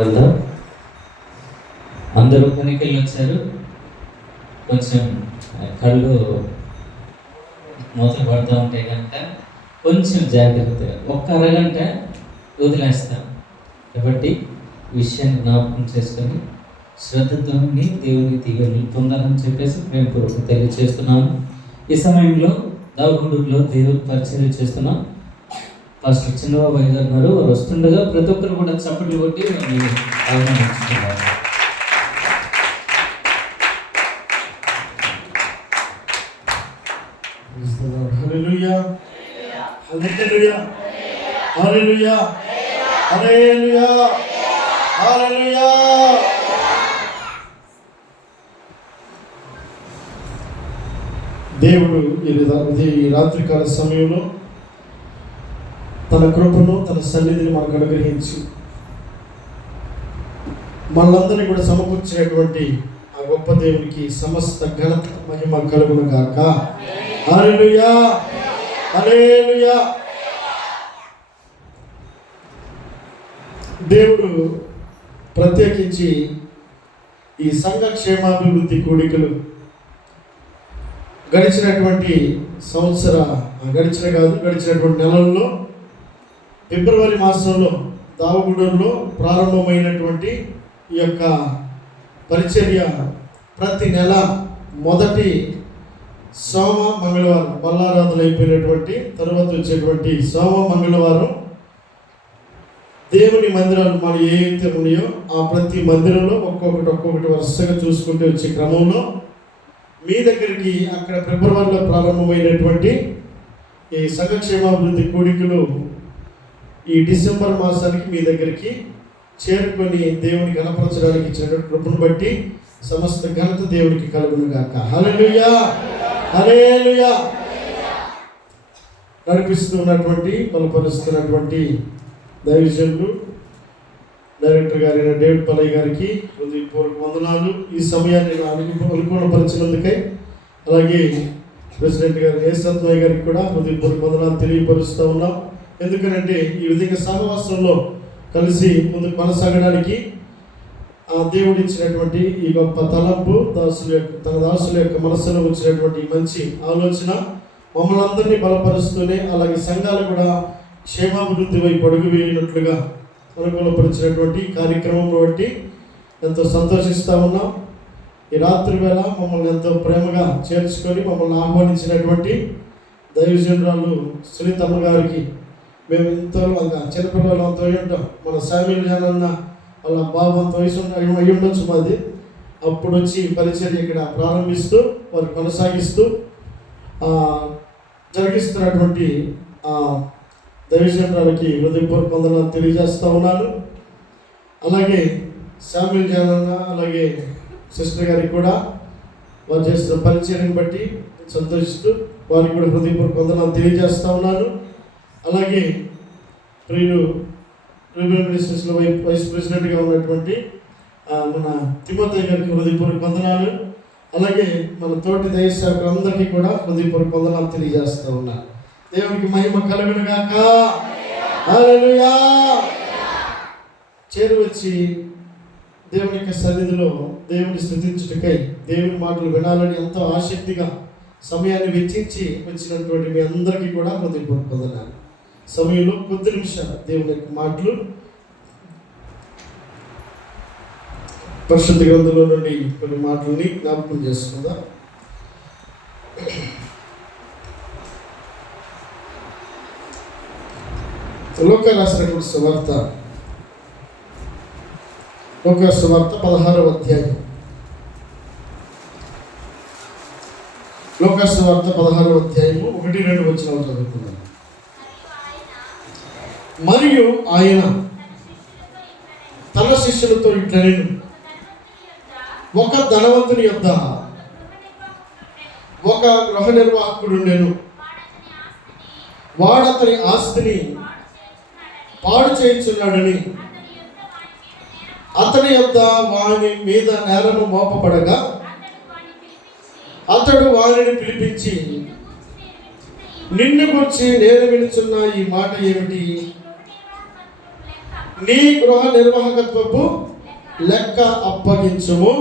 వెళ్దాం. అందరూ పనికి వెళ్ళి వచ్చారు. కొంచెం కళ్ళు మూతలు పడుతూ ఉంటాయి కనుక కొంచెం జాగ్రత్తగా ఒక్క అరగంట వదిలేస్తాం. కాబట్టి విషయాన్ని జ్ఞాపకం చేసుకొని శ్రద్ధతో దేవుని దీవెనలు పొందాలని చెప్పేసి మేము పూర్వక తెలియజేస్తున్నాము. ఈ సమయంలో దావగూడూరులో దేవుని పరిచయం చేస్తున్నాం. పాస్టర్ చిన్నబాబు గారు వారు వస్తుండగా ప్రతి ఒక్కరు కూడా చప్పట్లు కొట్టి ఆహ్వానిస్తున్నారు. హల్లెలూయా హల్లెలూయా హల్లెలూయా హల్లెలూయా హల్లెలూయా. దేవుడు ఈ రాత్రికాల సమయంలో తన కృపను తన సన్నిధిని మనకు అనుగ్రహించి మనందరినీ కూడా సమకూర్చినటువంటి ఆ గొప్ప దేవునికి సమస్త ఘనత మహిమ కలుగును గాక. హల్లెలూయా హల్లెలూయా. దేవుడు ప్రత్యేకించి ఈ సంఘ క్షేమాభివృద్ధి కూడికలు గడిచినటువంటి నెలల్లో ఫిబ్రవరి మాసంలో దావగూడూరులో ప్రారంభమైనటువంటి ఈ యొక్క పరిచర్య ప్రతి నెల మొదటి సోమ మంగళవారం బల్లారాధన అయిపోయినటువంటి తర్వాత వచ్చేటువంటి సోమ మంగళవారం దేవుని మందిరాలు మన ఏవైతే ఉన్నాయో ఆ ప్రతి మందిరంలో ఒక్కొక్కటి వరుసగా చూసుకుంటూ వచ్చే క్రమంలో మీ దగ్గరికి అక్కడ ఫిబ్రవరిలో ప్రారంభమైనటువంటి ఈ సంఘక్షేమాభివృద్ధి కూడికలు ఈ డిసెంబర్ మాసానికి మీ దగ్గరికి చేరుకొని దేవుని గణపరచడానికి ఇచ్చిన కృపను బట్టి సమస్త ఘనత దేవునికి కలుగును గాక. హల్లెలూయా హల్లెలూయా. నడిపిస్తున్నటువంటి బలపరుస్తున్నటువంటి దైవజనులు డైరెక్టర్ గారైన డేవిడ్ పల్లయ్య గారికి హృదయపూర్వక వందనాలు. ఈ సమయాన్ని అనుకూలపరిచినందుకై అలాగే ప్రెసిడెంట్ గారు ఏసత్మయ్య గారికి కూడా హృదయపూర్వక వందనాలు తెలియపరుస్తూ ఉన్నాం. ఎందుకంటే ఈ విధంగా సహవాసంలో కలిసి ముందుకు కొనసాగడానికి దేవుడు ఇచ్చినటువంటి ఈ గొప్ప తలంపు తన దాసుల యొక్క మనస్సులో వచ్చినటువంటి మంచి ఆలోచన మమ్మల్ని అందరినీ బలపరుస్తూనే అలాగే సంఘాలు కూడా క్షేమాభివృద్ధి వైపు అడుగు వేయనట్లుగా అనుకూలపరిచినటువంటి కార్యక్రమం బట్టి ఎంతో సంతోషిస్తూ ఉన్నాం. ఈ రాత్రి వేళ మమ్మల్ని ఎంతో ప్రేమగా చేర్చుకొని మమ్మల్ని ఆహ్వానించినటువంటి దైవజనురాలు సునీతమ్మ గారికి మేము ఎంతో చిన్నపిల్లలు అంత ఉంటాం. మన శామ్యూల్ జానన్న వాళ్ళ బాబు అంత వయసు అయి ఉండొచ్చు మాది. అప్పుడు వచ్చి పరిచయం ఇక్కడ ప్రారంభిస్తూ వారు కొనసాగిస్తూ జరిగిస్తున్నటువంటి దైవజనురాలకి హృదయపూర్వక వందనాలు తెలియజేస్తూ ఉన్నాను. అలాగే శామ్యూల్ జానన్న అలాగే సిస్టర్ గారికి కూడా వారు చేస్తున్న పరిచయాన్ని బట్టి సంతోషిస్తూ వారికి కూడా హృదయపూర్వక వందనాలు తెలియజేస్తూ ఉన్నాను. అలాగే ప్రీమియర్ మినిస్టర్స్లో వైస్ ప్రెసిడెంట్గా ఉన్నటువంటి మన తిమోతయ్య గారికి హృదయపూర్వక వందనాలు. అలాగే మన తోటి దైవ సేవకులందరికీ కూడా హృదయపూర్వక వందనాలు తెలియజేస్తూ ఉన్నాను. దేవునికి మహిమ కలుగును గాక. హల్లెలూయా. చేరువచ్చి దేవుని యొక్క సన్నిధిలో దేవుని స్తుతించుటకై దేవుని మాటలు వినాలని ఎంతో ఆసక్తిగా సమయాన్ని వెచ్చించి వచ్చినటువంటి మీ అందరికీ కూడా హృదయపూర్వక వందనాలు. సమయంలో కొద్ది నిమిషాలు దేవుని యొక్క మాటలు పరిశుద్ధ గ్రంథంలో నుండి కొన్ని మాటలని జ్ఞాపకం చేసుకుందాం. లూకా రాసినటువంటి సువార్త 16వ అధ్యాయం. లూకా సువార్త 16వ అధ్యాయము 1-2 వచనాలు చదువుతున్నాను. మరియు ఆయన తన శిష్యులతో ఇట్లనెను, ఒక ధనవంతుని యొద్ద ఒక గృహ నిర్వాహకుడుండెను. వాడతని ఆస్తిని పాడు చేయుచున్నాడని అతని యొద్ద వాని మీద నేరము మోపబడగా అతడు వానిని పిలిపించి, నిన్ను గురించి నేను వినుచున్న ఈ మాట ఏమిటి? నీ గృహ నిర్వాహకత్వపు లెక్క అప్పగించుము.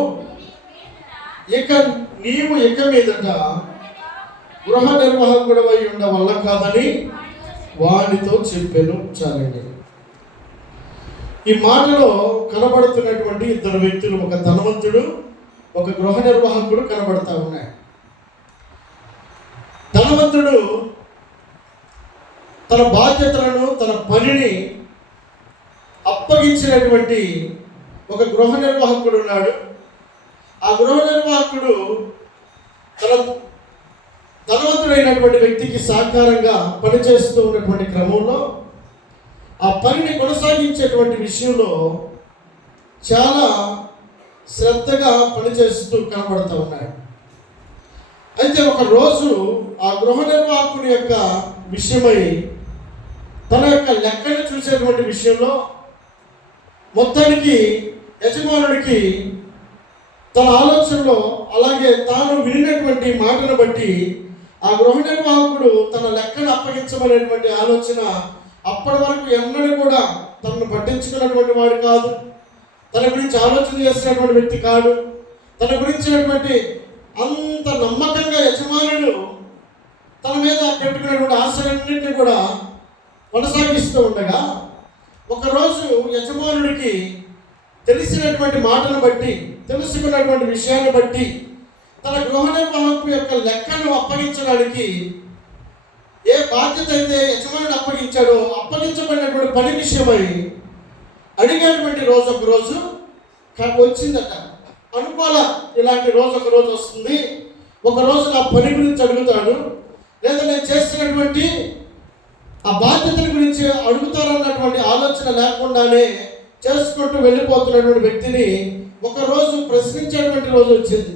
ఇక నీవు ఇక మీదట గృహ నిర్వాహకుడు అయి ఉండవల్ల కాదని వాడితో చెప్పాను. చాలండి. ఈ మాటలో కనబడుతున్నటువంటి ఇద్దరు వ్యక్తులు, ఒక ధనవంతుడు, ఒక గృహ నిర్వాహకుడు కనబడతా ఉన్నాయి. ధనవంతుడు తన బాధ్యతలను, తన పనిని అప్పగించినటువంటి ఒక గృహ నిర్వాహకుడు ఉన్నాడు. ఆ గృహ నిర్వాహకుడు తన ధనవంతుడైనటువంటి వ్యక్తికి సహకారంగా పనిచేస్తూ ఉన్నటువంటి క్రమంలో ఆ పనిని కొనసాగించేటువంటి విషయంలో చాలా శ్రద్ధగా పనిచేస్తూ కనబడుతూ ఉన్నాడు. అయితే ఒక రోజు ఆ గృహ నిర్వాహకుడి యొక్క విషయమై తన యొక్క లెక్కను చూసేటువంటి విషయంలో మొత్తానికి యజమానుడికి తన ఆలోచనలో, అలాగే తాను వినినటువంటి మాటను బట్టి ఆ గృహ నిర్వాహకుడు తన లెక్కను అప్పగించమనేటువంటి ఆలోచన అప్పటి వరకు ఎన్నడూ కూడా తనను పట్టించుకున్నటువంటి వాడు కాదు. తన గురించి ఆలోచన చేసినటువంటి వ్యక్తి కాదు. తన గురించినటువంటి అంత నమ్మకంగా యజమానుడు తన మీద పెట్టుకున్నటువంటి ఆశలన్నింటినీ కూడా కొనసాగిస్తూ ఉండగా, ఒకరోజు యజమానుడికి తెలిసినటువంటి మాటను బట్టి, తెలుసుకున్నటువంటి విషయాన్ని బట్టి తన గృహ నిర్వాహకు యొక్క లెక్కను అప్పగించడానికి ఏ బాధ్యత అయితే యజమానుడు అప్పగించాడో అప్పగించబడినటువంటి పని విషయమై అడిగేటువంటి రోజు ఒక రోజు వచ్చిందట. అనుకోలే ఇలాంటి రోజు ఒక రోజు వస్తుంది, ఒక రోజు నా పని గురించి అడుగుతాడు, లేదా నేను చేస్తున్నటువంటి ఆ బాధ్యతల గురించి అడుగుతారన్నటువంటి ఆలోచన లేకుండానే చేసుకుంటూ వెళ్ళిపోతున్నటువంటి వ్యక్తిని ఒకరోజు ప్రశ్నించేటువంటి రోజు వచ్చింది.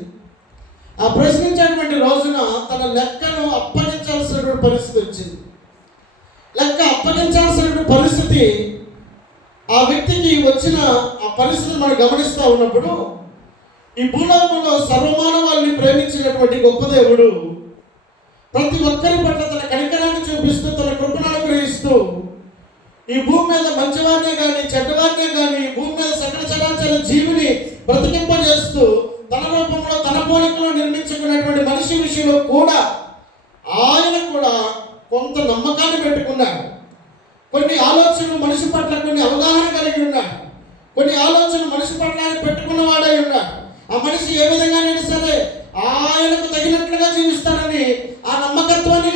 ఆ ప్రశ్నించేటువంటి రోజున తన లెక్కను అప్పగించాల్సినటువంటి పరిస్థితి వచ్చింది. లెక్క అప్పగించాల్సినటువంటి పరిస్థితి ఆ వ్యక్తికి వచ్చిన ఆ పరిస్థితిని మనం గమనిస్తూ ఉన్నప్పుడు, ఈ భూలోకంలో సర్వమానవాళ్ళని ప్రేమించినటువంటి గొప్ప దేవుడు ప్రతి ఒక్కరి పట్ల తన కనికరాన్ని చూపిస్తూ, తన కృపను అనుగ్రహిస్తూ, ఈ భూమి మీద మంచివారినే కానీ చెడ్డవారినే కానీ భూమి మీద సకల చరాచర జీవిని బ్రతికింపజేస్తూ తన రూపంలో తన పోలికలో నిర్మించుకున్నటువంటి మనిషి విషయంలో కూడా ఆయన కూడా కొంత నమ్మకాన్ని పెట్టుకున్నాడు. కొన్ని ఆలోచనలు మనిషి పట్ల కొన్ని అవగాహన కలిగి ఉన్నాడు. కొన్ని ఆలోచనలు మనిషి పట్ల ఆయన పెట్టుకున్నవాడై ఉన్నాడు. ఆ మనిషి ఏ విధంగానైనా సరే ఆయనకు తగినట్లుగా జీవిస్తాడని ఆ నమ్మకత్వాన్ని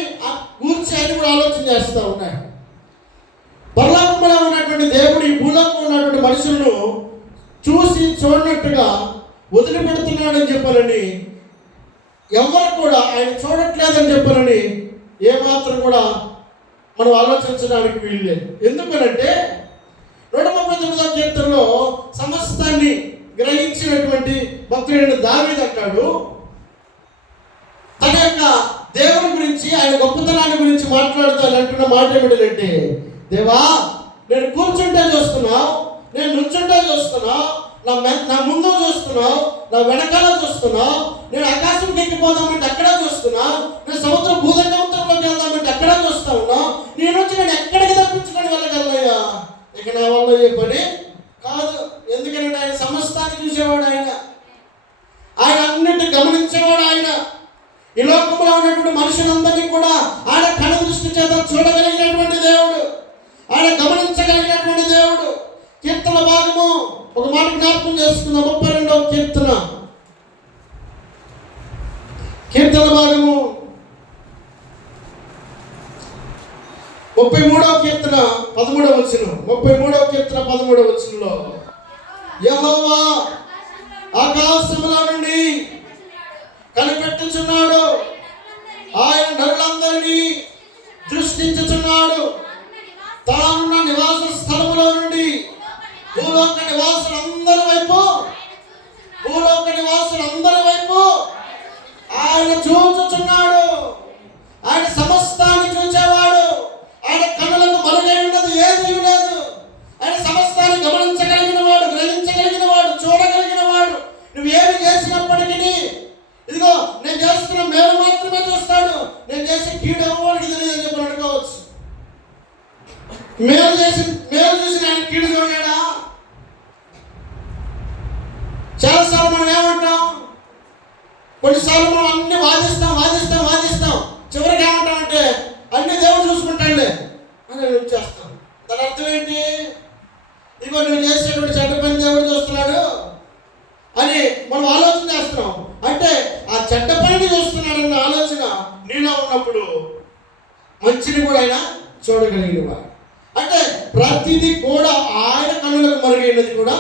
గూర్చి ఆయన కూడా ఆలోచన చేస్తూ ఉన్నాడు. పరలోకంలో ఉన్నటువంటి దేవుడు ఈ భూలోకంలో ఉన్నటువంటి మనుషులను చూసి చూడనట్టుగా వదిలిపెడుతున్నాడని చెప్పాలని, ఎవరు కూడా ఆయన చూడట్లేదని చెప్పాలని ఏమాత్రం కూడా మనం ఆలోచించడానికి వీల్లేదు. ఎందుకనంటే 139వ కీర్తనలో సమస్తాన్ని గ్రహించినటువంటి భక్తుడైన దావీదు అంటాడు, తన యొక్క దేవుని గురించి, ఆయన గొప్పతనాన్ని గురించి మాట్లాడుతూ అంటున్న మాట ఏమిటంటే, దేవా నేను కూర్చుంటే చూస్తున్నావు, నేను నుంచుంటే చూస్తున్నావు, నా ముందు చూస్తున్నావు, నా వెనకాల చూస్తున్నావు, నేను ఆకాశంకి ఎక్కిపోదామంటే అక్కడ చూస్తున్నావు, నేను సముద్ర భూదండంలోకి వెళ్దామంటే అక్కడ చూస్తా ఉన్నావు. నీ నుంచి నేను ఎక్కడికి తప్పించుకొని వెళ్ళగలయ్యా? ఇక నా వల్ల ఏ పని కాదు. ఎందుకంటే ఆయన సమస్తాన్ని చూసేవాడు, ఆయన అన్నింటినీ గమనించేవాడు. ఆయన ఈ లోకంలో ఉన్నటువంటి మనుషులందరినీ కూడా ఆయన కళ్ళ దృష్టి చేత చూడగలిగినటువంటి దేవుడు, ఆయన గమనించగలిగినటువంటి దేవుడు. కీర్తన భాగము ఒక మాట జ్ఞాపకం చేసుకుందాం. 32వ కీర్తన భాగము 33వ కీర్తన 13వ వచనం. 33వ కీర్తన 13వ వచనంలో, యెహోవా ఆకాశముల నుండి కనిపెట్టుచున్నాడు, ఆయన నరులందరినీ దృష్టించుచున్నాడు. తానున్న నివాస స్థలములో నుండి భూలోక నివాసులందరి వైపు ఆయన చూచుచున్నాడు. ఆయన సమస్తాన్ని చూచేవాడు. ఆయన కనులకు మరుగై ఉన్నది ఏదీ లేదు. ఆయన సమస్తాన్ని గమనించగలిగిన వాడు, గ్రహించగలిగిన వాడు, చూడగలిగిన వాడు. నువ్వు ఏమి చేసినప్పటికీ ఇదిగో నేను చేస్తున్న మేలు మాత్రమే చూస్తాడు, నేను చేసే కీడు ఎవరికి తెలియదు అని చెప్పి అనుకోవచ్చు. మేలు చూసి నేను కీడు చూడాడు చాలాసార్లు మనం ఏమంటాం, కొన్నిసార్లు మనం అన్ని వాదిస్తాం, చివరికి ఏమంటామంటే అన్ని దేవుడు చూసుకుంటాడులే అని వచ్చేస్తాం. దాని అర్థం ఏంటి? ఇదిగో నువ్వు చేసేటువంటి చెడ్డ పని దేవుడు చూస్తున్నాడు అని మనం ఆలోచన చేస్తున్నాం. అంటే ఆ చెడ్డ పనిని చూస్తున్నాడన్న ఆలోచన నీలో ఉన్నప్పుడు మంచిని కూడా ఆయన చూడగలిగిన వాడు. అంటే ప్రతిదీ కూడా ఆయన కన్నులకు మరుగైనది కూడా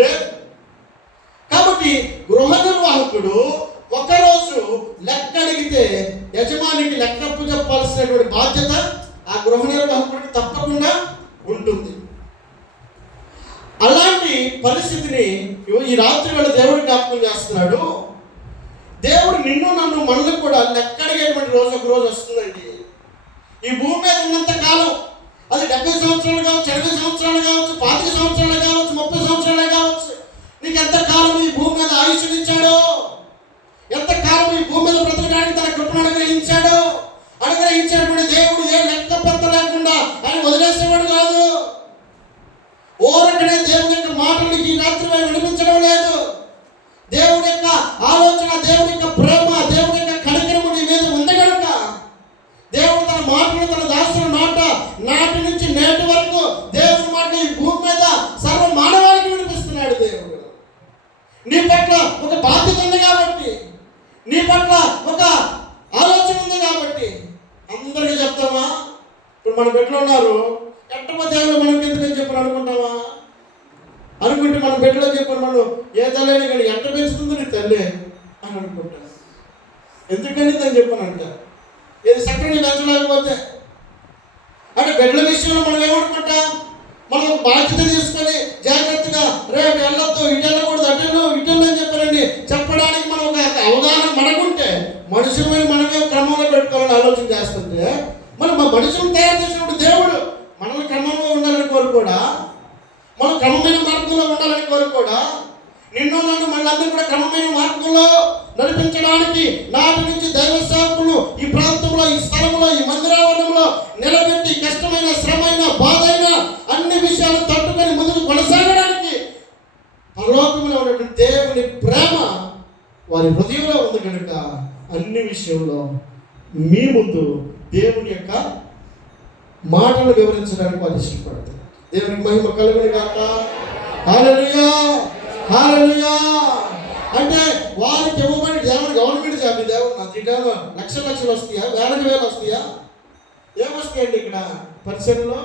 లేదు. కాబట్టి గృహ నిర్వాహకుడు ఒకరోజు లెక్క అడిగితే యజమానికి లెక్కప్పు చెప్పాల్సినటువంటి బాధ్యత ఆ గృహ నిర్వాహకుడికి తప్పకుండా ఉంటుంది. అలాంటి పరిస్థితిని ఈ రాత్రి వేళ దేవుడు జ్ఞాపకం చేస్తున్నాడు. దేవుడు నిన్ను నన్ను మనల్ని కూడా లెక్క అడిగేటువంటి రోజు ఒక రోజు వస్తుందండి. ఈ భూమి మీద ఉన్నంత కాలం, అది 70 సంవత్సరాలు కావచ్చు, 80 సంవత్సరాలు కావచ్చు, 25 సంవత్సరాలు కావచ్చు, 30 సంవత్సరాలే కావచ్చు, నీకు ఎంతకాలం ఈ భూమి మీద ఆయుష్నిచ్చాడో, ఎంతకాలం ఈ భూమి మీద బ్రతకడానికి తన కృపను అనుగ్రహించాడు దేవుడు ఏ లెక్క పెద్ద లేకుండా ఆయన వదిలేసేవాడు కాదు. ఓరకనే దేవుని యొక్క మాటలకి ఈ రాత్రి వినిపించడం లేదు. దేవుడి యొక్క ఆలోచన, దేవుడి యొక్క ప్రేమ, దేవుడి యొక్క కనికరము నీ మీద ఉంది కనుక దేవుడు తన మాటలు తన దాసుల నాటి నుంచి నేటి వరకు దేవుని మాట ఈ భూమి మీద సర్వ మానవాళికి వినిపిస్తున్నాడు. దేవుడు నీ పట్ల ఒక బాధ్యత ఉంది కాబట్టి, నీ పట్ల ఒక ఆలోచన ఉంది కాబట్టి అందరికీ చెప్తామా? ఇప్పుడు మన బిడ్డలు ఉన్నారు, ఎట్టమ దేవుడు మనకి ఎందుకని చెప్పని అనుకుంటామా? అనుకుంటే మన బిడ్డలో చెప్పని మనం ఏ తల్లి కానీ ఎంట పెంచుతుందో నీ తల్లి అని అనుకుంటాం. ఎందుకని అని చెప్పని అంటారు. ఏది చక్కని పెంచలేకపోతే అంటే బిడ్డల విషయంలో మనం ఏమనుకుంటాం? మనం బాధ్యత తీసుకొని జాగ్రత్తగా రేపు వెళ్ళొద్దు, ఇటు వెళ్ళకూడదు, ఇటు అని చెప్పారండి చెప్పడానికి మనం ఒక అవగాహన మనకుంటే, మనుషులమైన మనమే క్రమంలో పెట్టుకోవాలని ఆలోచన చేస్తుంటే, మనం మా మనుషులను తయారు చేసినప్పుడు దేవుడు మనల్ని క్రమంలో ఉండాలని కోరుకోడా? మనం క్రమమైన మార్గంలో ఉండాలని కోరుకోడా? నిన్ను నన్ను మళ్ళందరూ కూడా క్రమమైన మార్గంలో నడిపించడానికి నాటి నుంచి దైవ సేవకులు ఈ ప్రాంతంలో, ఈ స్థలంలో, ఈ మందిరావరణంలో నిలబెట్టి కష్టమైన, శ్రమైన, బాధైన అన్ని విషయాలు తట్టుకొని ముందుకు కొనసాగడానికి పరలోకంలో ఉన్నటువంటి దేవుని ప్రేమ వారి హృదయంలో ఉంది కనుక అన్ని విషయంలో మీ ముందు దేవుని యొక్క మాటలు వివరించడానికి వారు ఇష్టపడతారు. దేవునికి మహిమ కలుగును గాక. హల్లెలూయా, హల్లెలూయా. అంటే వారికి ఇవ్వబడి దేవుని గవర్నమెంట్ జాబ్, దేవుడు నా తింటాను లక్షలు వస్తాయా, వేలకు వస్తాయా? ఏమొస్తాయండి ఇక్కడ పరిసరంలో?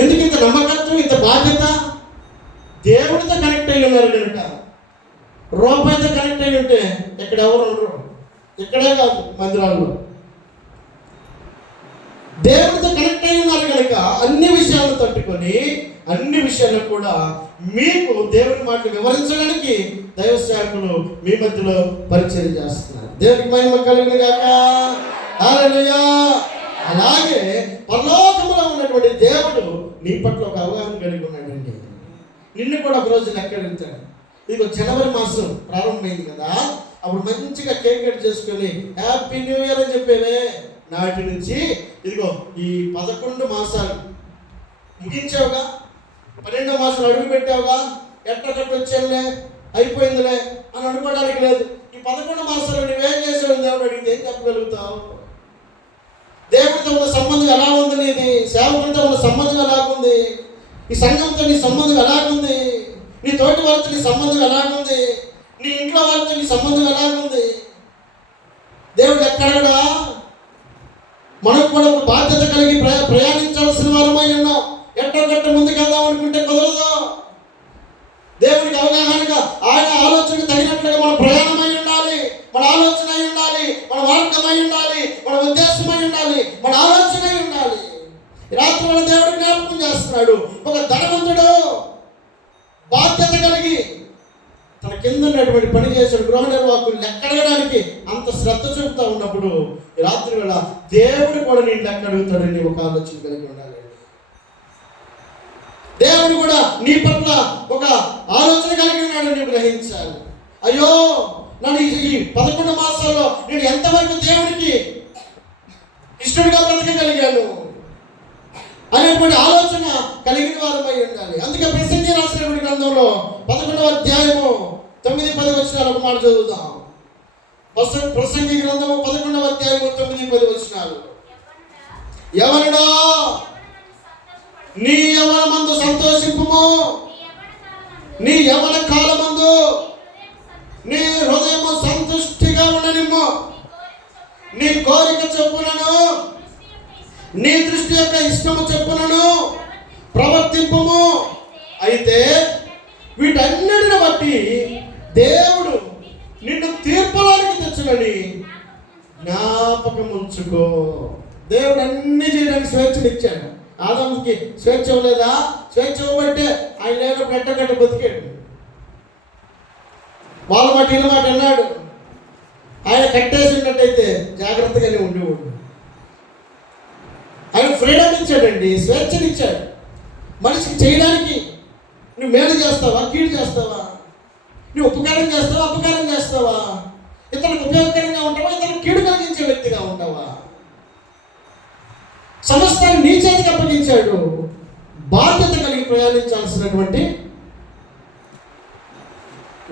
ఎందుకు ఇంత నమ్మకత్వం, ఇంత బాధ్యత? దేవుడితో కనెక్ట్ అయ్యి ఉన్నారు కనుక. రూపాయితో కనెక్ట్ అయ్యి ఉంటే ఇక్కడ ఎవరు ఉండరు. ఇక్కడే కాదు, మందిరాల్లో దేవుడితో కనెక్ట్ అయ్యి ఉన్నారు కనుక అన్ని విషయాలను తట్టుకొని అన్ని విషయాల్లో కూడా మీకు దేవుని మాటలు వివరించడానికి దైవ సేవకులు మీ మధ్యలో పరిచయం చేస్తున్నారు. దేవునికి మహిమ కలుగును గాక. హల్లెలూయా. అలాగే పరలోకములో ఉన్నటువంటి దేవుడు నీ పట్ల ఒక అవగాహన కలిగి ఉన్నాడండి. నిన్ను కూడా ఒక రోజు లెక్క అడుగుతాడు. ఇదిగో జనవరి మాసం ప్రారంభమైంది కదా, అప్పుడు మంచిగా కేక్ కట్ చేసుకొని హ్యాపీ న్యూ ఇయర్ అని చెప్పేవే. నాటి నుంచి ఇదిగో ఈ 11 మాసాలు ముగించావుగా, 12వ మాసాలు అడుగు పెట్టావుగా, ఎట్టకట్టు వచ్చానులే, అయిపోయిందిలే అని అనుకోవడానికి లేదు. ఈ 11 మాసాలు నువ్వేం చేసావు దేవుడు అడిగితే ఏం చెప్పగలుగుతావు? దేవుడితో ఉన్న సంబంధం ఎలా ఉంది? నీది సేవకులతో ఉన్న సంబంధం ఎలాగుంది? ఈ సంఘంతో నీ సంబంధం ఎలాగుంది? నీ తోటి వారితో నీ సంబంధం ఎలాగుంది? నీ ఇంట్లో వారితో నీ సంబంధం ఎలాగుంది? దేవుడు ఎక్కడగా మనం కూడా ఒక బాధ్యత కలిగి ప్రయాణించాల్సిన వారమై ఉన్నాం. ఎట్టగట్ట ముందుకెళ్దాం అనుకుంటే కుదరదు. దేవుడికి అవగాహనగా ఆయన ఆలోచనకు తగినట్లుగా మన ప్రయాణమై ఉండాలి, మన ఆలోచన అయి ఉండాలి, మన మార్గమై ఉండాలి, మన ఉద్దేశమై ఉండాలి, మన ఆలోచన అయి ఉండాలి. రాత్రి వాళ్ళ దేవుడు జ్ఞాపకం చేస్తున్నాడు. ఒక ధనవంతుడు బాధ్యత కలిగి తన కింద ఉన్నటువంటి పని చేసిన గృహ నిర్వాహకులు లెక్కడగడానికి అంత శ్రద్ధ చూపుతూ ఉన్నప్పుడు ఈ రాత్రి వేళ దేవుడు కూడా నేను లెక్క అడుగుతాడని ఒక ఆలోచన కలిగి ఉండాలి. దేవుడు కూడా నీ పట్ల ఒక ఆలోచన కలిగి ఉన్నాడు, నీవు గ్రహించాలి. అయ్యో నన్ను ఈ 11 మాసాల్లో నేను ఎంతవరకు దేవుడికి ఇష్టడిగా బ్రతకగలిగాను అనేటువంటి ఆలోచన కలిగిన వారమై ఉండాలి. అందుకే ప్రసంగి రాసిన రాసినటువంటి గ్రంథంలో 11వ అధ్యాయము 9-10 వచనాలు ఒక మాట చదువుదాం. ప్రసంగి గ్రంథము 11వ అధ్యాయము 9-10 వచనాలు. యవనుడా నీ యవనమందు సంతోషింపుము, నీ యవన కాలమందు నీ హృదయము సంతుష్టిగా ఉండనిమ్ము, నీ కోరిక చొప్పునను నీ దృష్టి యొక్క ఇష్టము చొప్పునను ప్రవర్తింపుము. అయితే వీటన్నిటిని బట్టి దేవుడు నిన్ను తీర్పులోనికి తెచ్చునని జ్ఞాపకం ఉంచుకో. దేవుడు అన్ని చేయడానికి స్వేచ్ఛనిచ్చాడు. ఆదాముకి స్వేచ్ఛ ఇవ్వలేదా? స్వేచ్ఛ ఇవ్వబట్టే ఆయన లేనప్పుడు ఎట్టగట్ట బతికాడు. వాళ్ళ మాట ఈయన మాట అన్నాడు. ఆయన కట్టేసినట్టయితే జాగ్రత్తగానే ఉండేవాడు. ఆయన ఫ్రీడమ్ ఇచ్చాడండి, స్వేచ్ఛనిచ్చాడు మనిషికి చేయడానికి. నువ్వు మేలు చేస్తావా, కీడు చేస్తావా? నువ్వు ఉపకారం చేస్తావా, అపకారం చేస్తావా? ఇతరులకు ఉపయోగకరంగా ఉంటావా, ఇతరులకు కీడు కలిగించే వ్యక్తిగా ఉంటావా? సమస్తాన్ని నీ చేతికి అప్పగించాడు. బాధ్యత కలిగి ప్రయాణించాల్సినటువంటి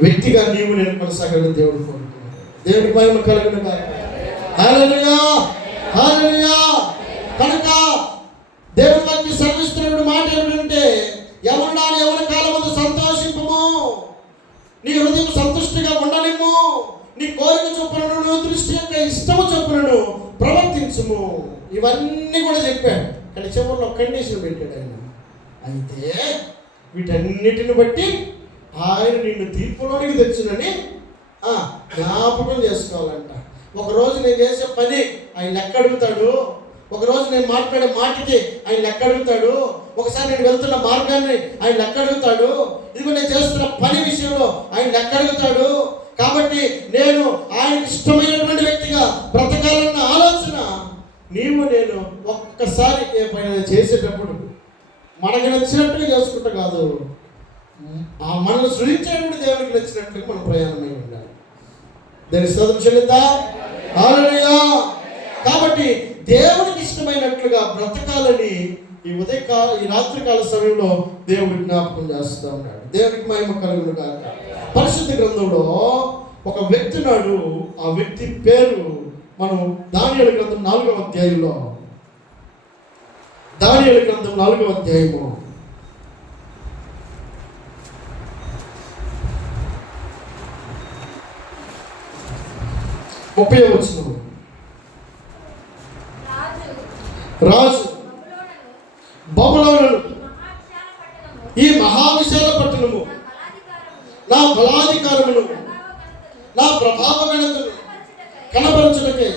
వ్యక్తిగా నీవు నేను కొనసాగాలని దేవుడు కోరుతున్నాడు. దేవుడికి మహిమ కలుగును గాక. హల్లెలూయా, హల్లెలూయా. కనుక దేవుడి వాక్యం సెలవిస్తున్న మాట ఏమిటంటే, యవనుడాని యవన కాలమందు సంతోషింపుము, నీ హృదయం సంతుష్టిగా ఉండనిమ్ము, నీ కోరిక చొప్పునను నీ దృష్టి యొక్క ఇష్టము చొప్పునను ప్రవర్తించుము. ఇవన్నీ కూడా చెప్పాడు. కానీ చివరిలో కండిషన్ పెట్టాడు ఆయన. అయితే వీటన్నిటిని బట్టి ఆయన నిన్ను తీర్పులోనికి తెచ్చునని జ్ఞాపకం చేసుకోవాలంట. ఒకరోజు నేను చేసే పని ఆయన లెక్క అడుగుతాడు. ఒకరోజు నేను మాట్లాడే మాటకి ఆయన లెక్క అడుగుతాడు. ఒకసారి నేను వెళ్తున్న మార్గాన్ని ఆయన లెక్క అడుగుతాడు. ఇదిగో నేను చేస్తున్న పని విషయంలో ఆయన లెక్క అడుగుతాడు. కాబట్టి నేను ఆయనకి ఇష్టమైనటువంటి వ్యక్తిగా బ్రతకాలన్న ఆలోచన నీవు నేను ఒక్కసారి ఏ పని చేసేటప్పుడు మనకు నచ్చినట్టుగా చేసుకుంటా కాదు, ఆ మనల్ని సృజించినప్పుడు దేవునికి నచ్చినట్టుగా మనం ప్రయాణమై ఉండాలి. దాని స్తోత్రం చెల్లిద్దా? హల్లెలూయా. కాబట్టి దేవునికి ఇష్టమైనట్లుగా బ్రతకాలని ఈ రాత్రికాల సమయంలో దేవుడు జ్ఞాపకం చేస్తూ ఉన్నాడు. దేవునికి మహిమ కలుగును గాక. పరిశుద్ధ గ్రంథంలో ఒక వ్యక్తి నాడు, ఆ వ్యక్తి పేరు మనం దానియేలు గ్రంథం 4వ అధ్యాయంలో, దానియేలు గ్రంథం 4వ అధ్యాయము 30వ వచనం. రాజు బబులోను ఈ మహావిశాల పట్టణము నా బలాధికారమును నా ప్రభావ గణతను కనపరచుటకై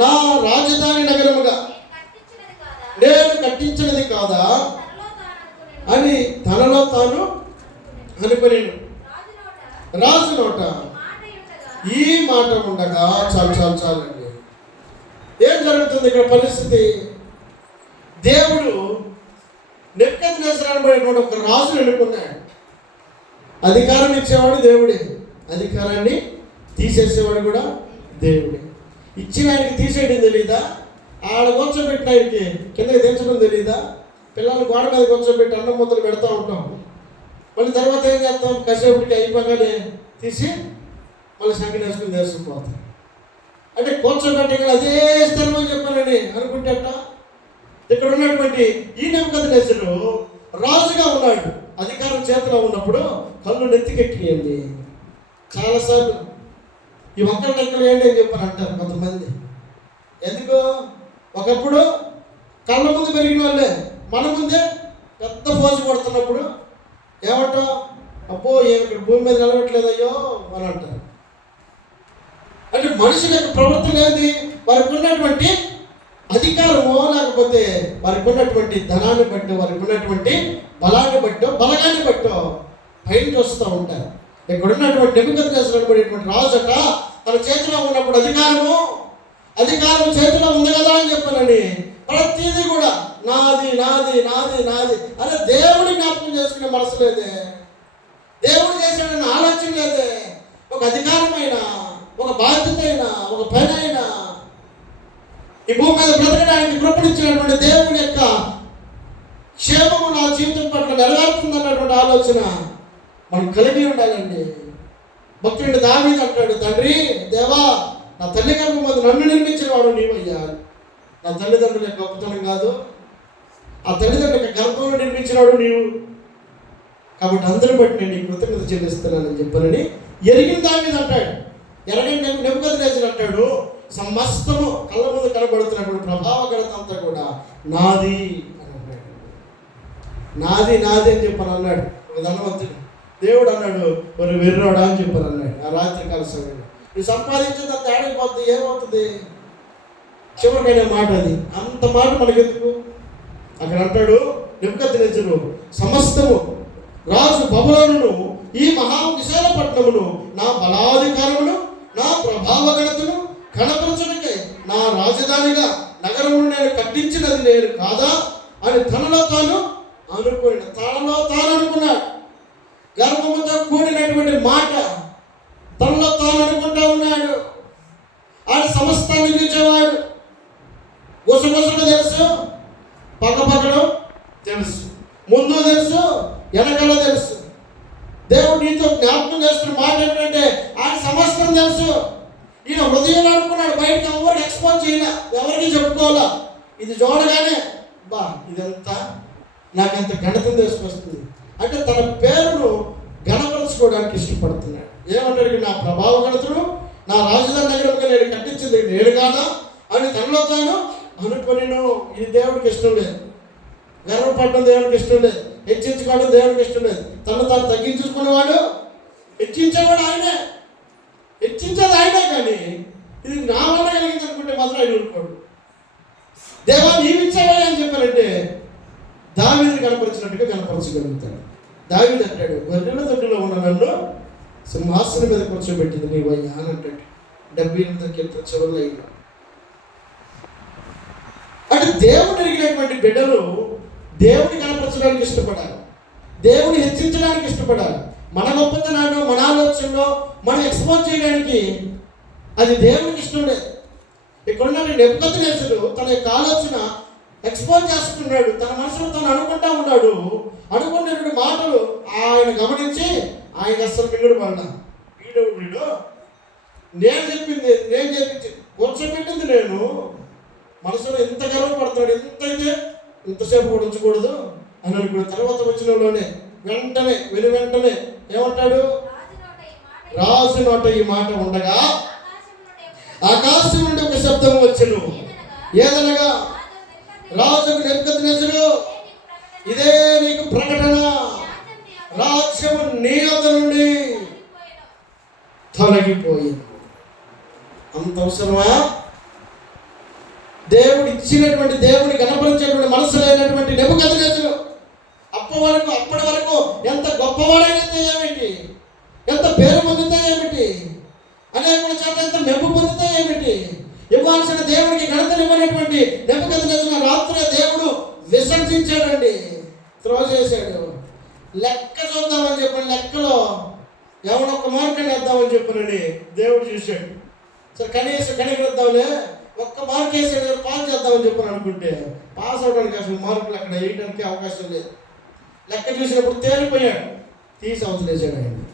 నా రాజధాని నగరముగా నేను కట్టించినది కాదా అని తనలో తాను అనుకునేను. రాజు నోట ఈ మాట ఉండగా చాలండి. ఏం జరుగుతుంది ఇక్కడ పరిస్థితి? దేవుడు నెబుకద్నెజరు అనేటువంటి ఒక రాజును ఎన్నుకున్నాడు. అధికారం ఇచ్చేవాడు దేవుడే, అధికారాన్ని తీసేసేవాడు కూడా దేవుడే. ఇచ్చిన ఆయనకి తీసేయడం తెలీదా? ఆడ కూర్చోబెట్టిన ఆయనకి కిందకి దించడం తెలీదా? పిల్లలు గోడ మీద కూర్చోబెట్టి అన్నం ముద్దలు పెడతా ఉంటాం. మళ్ళీ తర్వాత ఏం చేస్తాం? కసేపటికి అయిపోగానే తీసి మళ్ళీ సంఖ్య నేర్చుకుని నేర్చుకుపోతాం. అంటే కూర్చోబెట్టి అదే స్థిరమని చెప్పానని అనుకుంటేట. ఇక్కడ ఉన్నటువంటి ఈ నెబుకద్నెజరు రాజుగా ఉన్నాడు. అధికారం చేతిలో ఉన్నప్పుడు కళ్ళు నెత్తికెక్కియండి. చాలాసార్లు ఈ ఒక్కరి లెక్కలు ఏంటి అని చెప్పని అంటారు కొంతమంది. ఎందుకు? ఒకప్పుడు కళ్ళ ముందు పెరిగిన వాళ్ళే మన ముందే పెద్ద ఫోజు కొడుతున్నప్పుడు ఏమంటాం? అబ్బో ఏమి ఇక్కడ భూమి మీద నిలబెట్టలేదయ్యో అని అంటారు. అంటే మనుషుల యొక్క ప్రవర్తన ఏది? వారికి ఉన్నటువంటి అధికారమో లేకపోతే వారికి ఉన్నటువంటి ధనాన్ని బట్టో, వారికి ఉన్నటువంటి బలాన్ని బట్టో, బలగాన్ని బట్టో పైన చూస్తూ ఉంటారు. ఇక్కడ ఉన్నటువంటి నెబుకద్నెజరు అనేటువంటి రాజట తన చేతిలో ఉన్నప్పుడు అధికారం చేతిలో ఉంది కదా అని చెప్పానని ప్రతిదీ కూడా నాది నాది నాది నాది అదే దేవుడి జ్ఞాపకం చేసుకునే మనసు లేదే, దేవుడు చేశాడన్న ఆలోచన లేదే. ఒక అధికారమైన, ఒక బాధ్యత అయినా, ఒక పని అయినా, ఈ భూమి మీద బ్రతకడానికి కృపణించినటువంటి దేవుని యొక్క క్షేమము నా జీవితం పట్ల నెరవేరుతుందన్నటువంటి ఆలోచన మనం కలిగి ఉండాలండి. భక్తుడు దావీదు అంటాడు, తండ్రి దేవా, నా తల్లి గర్భం ముందు నన్ను నిర్మించిన వాడు నీవయ్యా. నా తల్లిదండ్రుల యొక్క గొప్పతనం కాదు, ఆ తల్లిదండ్రుల యొక్క గర్భంలో నిర్మించినాడు నీవు. కాబట్టి అందరూ బట్టి నేను నీ కృతజ్ఞత చెల్లిస్తున్నానని చెప్పానని ఎరిగిన దావీదు అంటాడు. ఎరగని నెబుకద్నెజరు అంటాడు, సమస్తము కళ్ళ ముందు కనబడుతున్నప్పుడు ప్రభావ ఘనత అంతా కూడా నాది అని అన్నాడు. నాది నాది అని చెప్పని అన్నాడు ఒక ధనవంతుడు. దేవుడు అన్నాడు, మరి వెర్రోడా అని చెప్పని అన్నాడు ఆ రాత్రికాల సమయంలో. నువ్వు సంపాదించిన తేడైపోతుంది, ఏమవుతుంది? చివరికైనా మాట అది. అంత మాట మనకెందుకు? అక్కడ అంటాడు నెబుకద్నెజరు, సమస్తము రాజు బబులోనును ఈ మహా విశాలపట్నమును నా బలాధికారమును నా ప్రభావ ఘనతను కనపరచుటకే నా రాజధానిగా నగరమును నేను కట్టించినది నేను కాదా అని తనలో తాను అనుకున్నాడు. గర్వముతో కూడినటువంటి మాట తనలో తాను అనుకుంటా ఉన్నాడు. ఆయన సమస్తాన్ని చూసేవాడు. గుసగుసలు తెలుసు, పక్కపక్కడం తెలుసు, ముందు తెలుసు, వెనకాల తెలుసు. దేవుడు నీతో జ్ఞాపకం చేస్తున్న మాట ఏంటంటే ఆయన సమస్తం తెలుసు. ఈయన హృదయంలో అనుకున్నాడు, బయటకు ఎవరికి ఎక్స్పోజ్ చేయాల, ఎవరికి చెప్పుకోవాలా. ఇది చూడగానే బా ఇదంతా నాకెంత ఘనతను తీసుకొస్తుంది అంటే తన పేరును ఘనపరచుకోవడానికి ఇష్టపడుతున్నాడు. ఏమంటాడు, నా ప్రభావ ఘనతను నా రాజధాని నగరంగా నేను కట్టించింది నేను కాదా అని తనలో తాను అనుకునేను. ఇది దేవుడికి ఇష్టం లేదు. గర్వపడడం దేవుడికి ఇష్టం లేదు. హెచ్చించుకోవడం దేవుడికి ఇష్టం లేదు. తను తాను తగ్గించుకునేవాడు, హెచ్చించేవాడు ఆయనే, హెచ్చించేది ఆయనే. కానీ ఇది నా వల్ల కలిగింది అనుకుంటే మాత్రం ఆయన ఊరుకోడు. దేవా నీవిచ్చేవాడు అని చెప్పారంటే దావీదుని కనపరిచినట్టుగా కనపరచగలుగుతాడు. దావీదు అంటాడు, గొర్రెల దొడ్డిలో ఉన్న నన్ను సింహాసనం మీద కూర్చోబెట్టింది నీవయ్యా అని అంటాడు 78 కీర్తన చివరిలో. అంటే దేవుడు ఎరిగినటువంటి బిడ్డలు దేవుని కనపరచడానికి ఇష్టపడాలి, దేవుని హెచ్చించడానికి ఇష్టపడాలి. మన గొప్పతనాన్ని మన ఆలోచనలో మనం ఎక్స్పోజ్ చేయడానికి అది దేవునికి ఇష్టం లేదు. ఇక్కడున్న నెబుకద్నెజరు తన యొక్క ఆలోచన ఎక్స్పోజ్ చేసుకున్నాడు. తన మనసులో తను అనుకుంటా ఉన్నాడు. అనుకున్నటువంటి మాటలు ఆయన గమనించి ఆయన అసలు మింగుడు పడ్డా. వీడు నేను చెప్పింది నేను చెప్పించి కూర్చోబెట్టింది నేను. మనసులో ఎంత గర్వపడతాడు, ఎంతైతే ఇంతసేపు కూడా ఉంచకూడదు అని అనుకున్న తర్వాత వచ్చినలోనే వెంటనే వెంటనే ఏమంటాడు, రాజు నోట ఈ మాట ఉండగా ఆకాశం నుండి ఒక శబ్దం వచ్చెను. ఏదనగా రాజుకు నెబుకద్నెజరు, ఇదే నీకు ప్రకటన, రాజ్యము నీ వద్ద నుండి తొలగిపోయింది. అంత అవసరమా? దేవుడు ఇచ్చినటువంటి దేవుని కనపరిచేటువంటి మనసు లేనటువంటి నెబుకద్నెజరు అప్పటి వరకు ఎంత గొప్పవాడైతే ఏమిటి, ఎంత పేరు పొందితే ఏమిటి, అనేకుల చేత ఎంత మెప్పు పొందితే ఏమిటి, ఇవ్వాల్సిన దేవునికి ఘనతనివ్వనటువంటి నెబుకద్నెజరు రాత్రి దేవుడు విసర్జించాడండి, త్రో చేశాడు. లెక్క చూద్దామని చెప్పని లెక్కలో ఎవడొక్క మార్కుని వేద్దామని చెప్పనని దేవుడు చూశాడు. సరే కనీసం కనిపిద్దాంలే, ఒక్క మార్క్ వేసాడు పాస్ చేద్దామని చెప్పని అనుకుంటే పాస్ అవడానికి అసలు మార్కులు అక్కడ వేయడానికి అవకాశం లేదు. లెక్క చూసినప్పుడు తేలిపోయాడు, తీసి అవతలేశాడు. ఆయన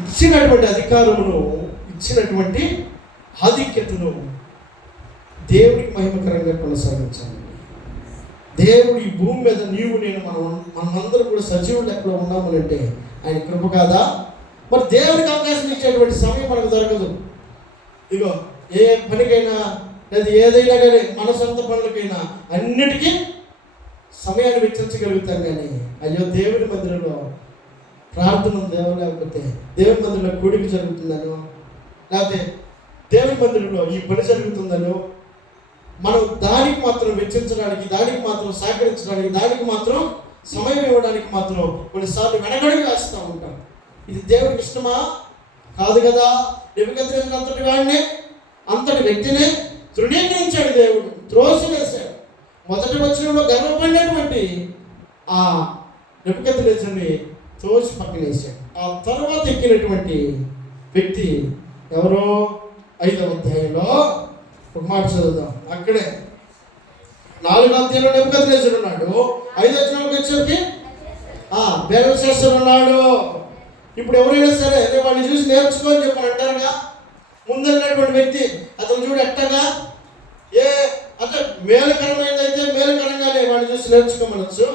ఇచ్చినటువంటి అధికారమును, ఇచ్చినటువంటి ఆధిక్యతను దేవుడికి మహిమకరంగా కొనసాగించాలి. దేవుడు ఈ భూమి మీద నీవు నేను మనమందరూ కూడా సజీవులు ఎక్కడ ఉన్నామనంటే ఆయన కృప కాదా? మరి దేవుడికి అవకాశం ఇచ్చేటువంటి సమయం మనకు దొరకదు. ఇగో ఏ పనికైనా లేదా ఏదైనా కానీ మన సొంత పనులకైనా అన్నిటికీ సమయాన్ని వెచ్చించగలుగుతాం. కానీ అయ్యో దేవుడి మందిరంలో ప్రార్థన దేవుడు లేకపోతే దేవుడి మందిరంలో కూడిక జరుగుతుందనో లేకపోతే దేవుడి మందిరంలో ఈ పని జరుగుతుందనో మనం దానికి మాత్రం వెచ్చించడానికి, దానికి మాత్రం సహకరించడానికి, దానికి మాత్రం సమయం ఇవ్వడానికి మాత్రం కొన్నిసార్లు వెనకడుగు వేస్తూ ఉంటాం. ఇది దేవుడికి ఇష్టమా? కాదు కదా. నెబుకద్నెజరు అంతటి వాడిని, అంతటి వ్యక్తిని తృణీకరించాడు దేవుడు, త్రోసివేశాడు. మొదటి వచనంలో గర్వపడినటువంటి ఆ నెబుకద్నెజరుని త్రోసి పక్కనేశాడు. ఆ తర్వాత ఎక్కినటువంటి వ్యక్తి ఎవరో 5వ అధ్యాయంలో ఒక మాట చదువుదాం. అక్కడే 4వ అధ్యాయంలో నెబుకద్నెజరు ఉన్నాడు. 5వ వచనంలోకి వచ్చి బెల్షస్సర్కి బెల్షస్సర్ ఉన్నాడు. ఇప్పుడు ఎవరైనా సరే వాడిని చూసి నేర్చుకో అని చెప్పని అంటారుగా. ముందున్నటువంటి వ్యక్తి అతను చూడు ఎట్టగా అంటే మేలుకరమైనదైతే మేలుకరంగానే వాడిని చూసి నేర్చుకోమనొచ్చు.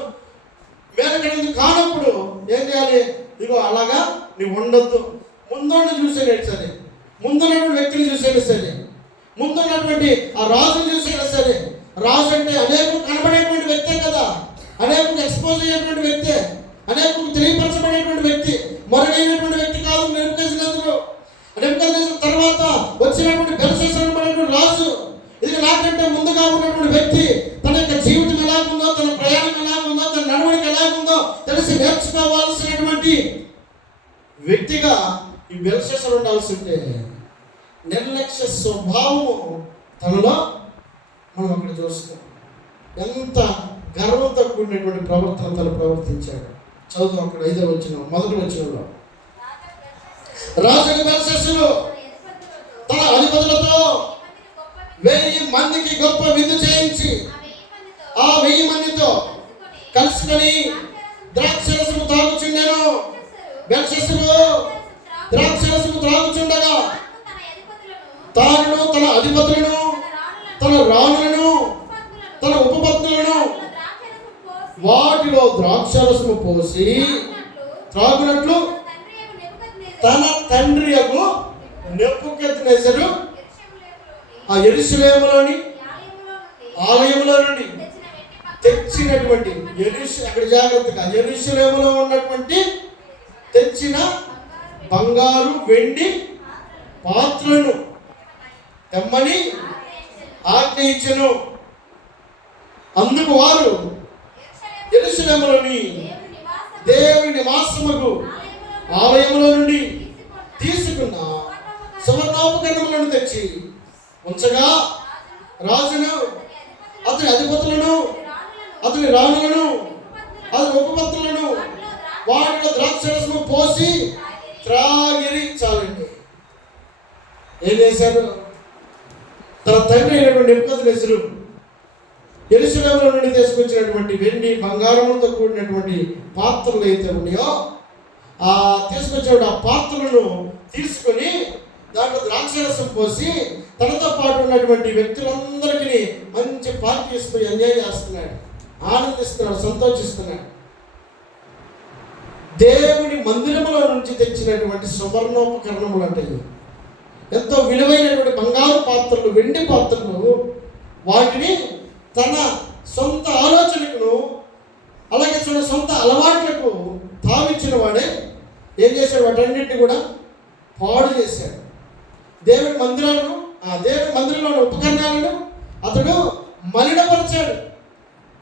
మేలుకరంగా కానప్పుడు ఏం చేయాలి? ఇదిగో అలాగా నీవు ఉండొద్దు. ముందున్న చూసేది సరే, ముందున్నటువంటి వ్యక్తిని చూసేది సరే, ముందున్నటువంటి ఆ రాజుని చూసేది సరే. రాజు అంటే అనేకులు కనబడేటువంటి వ్యక్తే కదా, అనేకులు ఎక్స్పోజ్ అయ్యేటువంటి వ్యక్తే, అనేకులు తెలియపరచబడేటువంటి వ్యక్తి, మరుగైనటువంటి వ్యక్తి కాదు. నెబుకద్నెజరు తర్వాత వచ్చినటువంటి బెల్షస్సర్ అనేటువంటి రాజు ఇది నాకంటే ముందుగా ఉన్నటువంటి వ్యక్తి తన యొక్క జీవితం ఎలాగుందో, తన ప్రయాణం ఎలాగుందో, తన నడవడిక ఎలాగుందో తెలిసి నేర్చుకోవాల్సినటువంటి వ్యక్తిగా ఈ బెల్షస్సర్ ఉండాల్సి ఉంటే నిర్లక్ష్య స్వభావము తనలో మనం అక్కడ చూస్తాం. ఎంత గర్వంతో కూడినటువంటి ప్రవర్తన తను ప్రవర్తించాడు. చదువు అక్కడ 5వ వచనం, మొదటి వచనంలో. రాజు బెల్షస్సరు తన అధిపతులతో 1000 మందికి గొప్ప విందు చేయించి ఆ 1000 మందితో కలుసుకొని ద్రాక్షరసము తాగుచుండెను. బెల్షస్సరు ద్రాక్షరసము త్రాగుచుండగా తాను తన అధిపతులను, తన రాణులను, తన ఉపపత్నులను వాటిలో ద్రాక్షరసము పోసి త్రాగునట్లు తన తండ్రి యగు నెబుకద్నెజరు ఆ యెరూషలేములోని ఆలయంలో నుండి తెచ్చినటువంటి అక్కడ జాగ్రత్తగా యెరూషలేములో ఉన్నటువంటి తెచ్చిన బంగారు వెండి పాత్రలను తెమ్మని ఆజ్ఞ ఇచ్చెను. అందుకు వారు యెరూషలేములోని దేవుని నివాసముకు ఆలయంలో నుండి తీసుకున్న సువర్ణోపకరణములను తెచ్చి ఉంచగా రాజును, అతని అధిపతులను, అతని రాణులను, అతని ఉపపత్నులను వాటిలో ద్రాక్షరసము పోసి త్రాగిరి. చాలండి. ఏం చేశారు? తన తండ్రి అయినటువంటి నెబుకద్నెజరు యెరూషలేములో నుండి తీసుకొచ్చినటువంటి వెండి బంగారములతో కూడినటువంటి పాత్రలు అయితే ఉన్నాయో ఆ తీసుకొచ్చాడు. ఆ పాత్రలను తీసుకొని దాంట్లో ద్రాక్షరసం పోసి తనతో పాటు ఉన్నటువంటి వ్యక్తులందరికీ మంచి పార్టీ ఇస్తూ ఎంజాయ్ చేస్తున్నాడు, ఆనందిస్తున్నాడు, సంతోషిస్తున్నాడు. దేవుని మందిరములో నుంచి తెచ్చినటువంటి సువర్ణోపకరణములు అంటే ఎంతో విలువైనటువంటి బంగారు పాత్రలు, వెండి పాత్రలు, వాటిని తన సొంత ఆలోచనకు అలాగే తన సొంత అలవాట్లకు తావిచ్చిన వాడే ఏం చేశాడు? వాటన్నిటిని కూడా పాడు చేశాడు. దేవుని మందిరంలోని ఉపకరణాలను అతడు మలినపరిచాడు.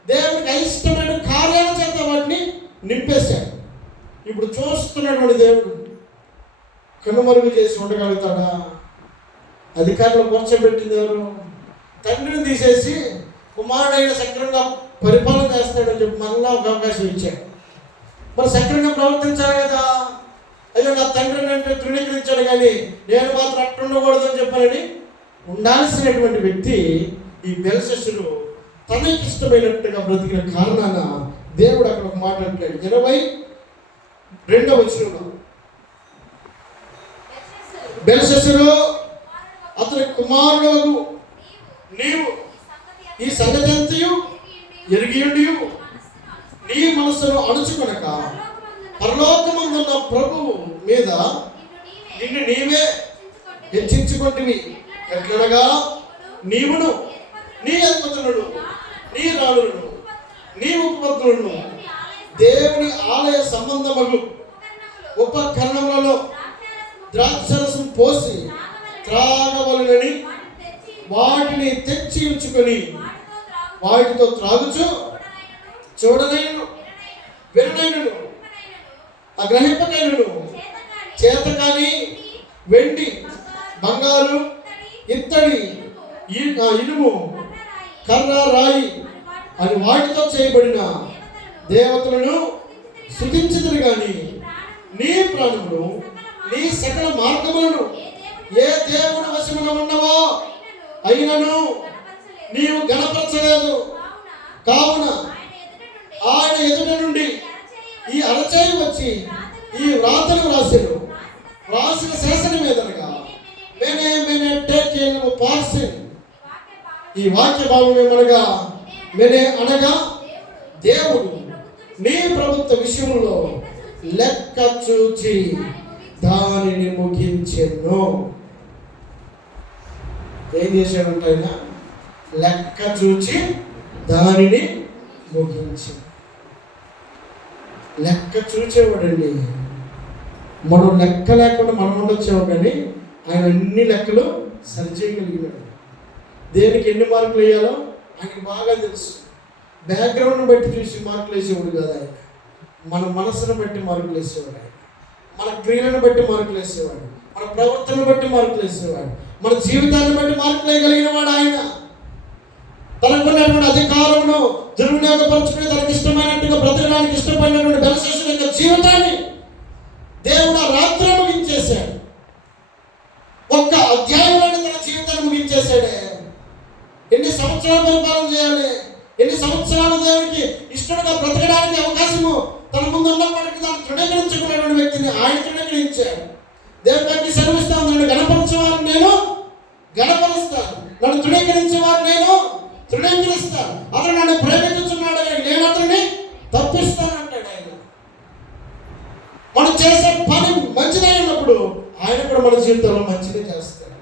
దేవునికి అయిష్టమైన కార్యాల చేత వాటిని నింపేశాడు. ఇప్పుడు చూస్తున్నటువంటి దేవుడు కనుమరుగు చేసి ఉండగలుగుతాడా? అధికారులు కూర్చోబెట్టింది ఎవరు? తండ్రిని తీసేసి కుమారుడైన సక్రంగా పరిపాలన చేస్తాడని చెప్పి మళ్ళా ఒక అవకాశం ఇచ్చాడు. మరి సక్రంగా ప్రవర్తించాలి కదా. అయ్యో నా తండ్రిని అంటే తృణీకరించాడు కానీ నేను మాత్రం అట్టు ఉండకూడదని చెప్పాలని ఉండాల్సినటువంటి వ్యక్తి ఈ బెల్షస్సరు తనకి ఇష్టమైనట్టుగా బ్రతికిన కారణాన దేవుడు అక్కడ ఒక మాట అంటాడు. 22వ వచనంలో బెల్షస్సరు అతని కుమారుడు నీవు ఈ సంగతి అంతయు ఎరిగియుండి నీ మనస్సును అణుచుకొనక పరలోకమందున్న ప్రభువు మీద నిన్ను నీవే హెచ్చించుకొంటివి. ఎట్లనగా నీవును, నీ అధిపతులను, నీ రాణులను, నీ ఉపపత్నులను దేవుని ఆలయ సంబంధములు ఉపకరణములలో ద్రాక్షరసం పోసి త్రాగవలనని వాటిని తెచ్చి ఉంచుకొని వాటితో త్రాగుచు చూడనైను, విననైను, గ్రహింపకైనను, చేతకాని వెండి, బంగారు, ఇత్తడి, ఇనుము, కర్ర, రాయి అని వాటితో చేయబడిన దేవతలను స్తుతించుదురు గాని నీ ప్రాణమును, నీ సకల మార్గములను ఏ దేవుని వశమున ఉన్నవో అయినను నీవు గణపరచలేదు. కావున ఆయన ఎదుట నుండి వచ్చి ఈ వ్రాతను వ్రాసెను. వ్రాసిన శాసనం ఏదనగా మెనే మెనే టేకెన్ పార్సెన్. ఈ వాక్య భావం ఏమనగా మెనే అనగా దేవుడు నీ ప్రభుత్వ విషయంలో లెక్క చూచి దానిని ముగించెను. ఏం చేశాడంట ఆయన? లెక్క చూచి దానిని ముగించి. లెక్క చూచేవాడండి. మనం లెక్క లేకుండా మనం ఉండొచ్చాము, కానీ ఆయన అన్ని లెక్కలు సరిచేయగలిగినాడు. దేనికి ఎన్ని మార్కులు వేయాలో ఆయనకి బాగా తెలుసు. బ్యాక్గ్రౌండ్ని బట్టి చూసి మార్కులు వేసేవాడు కాదు ఆయన. మన మనసును బట్టి మార్కులు వేసేవాడు ఆయన. మన క్రియలను బట్టి మార్కులు వేసేవాడు. మన ప్రవర్తనను బట్టి మార్కులు వేసేవాడు. మన జీవితాన్ని బట్టి మార్కులు వేయగలిగిన వాడు ఆయన. తనకున్నటువంటి అధికారమును దుర్వినియోగపరుచుకుని తనకి ఇష్టమైనట్టుగా బ్రతకడానికి ఇష్టపడినటువంటి బెల్షస్సరు యొక్క జీవితాన్ని దేవుడు ఆ రాత్రి ముగించేశాడు. ఒక్క అధ్యాయంలోనే తన జీవితాన్ని ముగించేశాడే. ఎన్ని సంవత్సరాలు పరిపాలన చేయాలి? ఎన్ని సంవత్సరాలు దేవునికి ఇష్టంగా బ్రతకడానికి అవకాశము తన ముందు ఉన్నప్పటికీ దాన్ని తృణీకరించుకున్నటువంటి వ్యక్తిని ఆయన తృణీకరించాడు. దేవుని బట్టి సెలవిస్తాను, నన్ను గణపరిచేవారు నేను గణపరుస్తాను, నన్ను తృణీకరించేవారు నేను తృణీకరిస్తాను. అతను నన్ను ప్రేమించుతున్నాడు, నేను అతన్ని తప్పిస్తాను అంటాడు ఆయన. మనం చేసే పని మంచిదైనప్పుడు ఆయన కూడా మన జీవితంలో మంచిగా చేస్తాడు.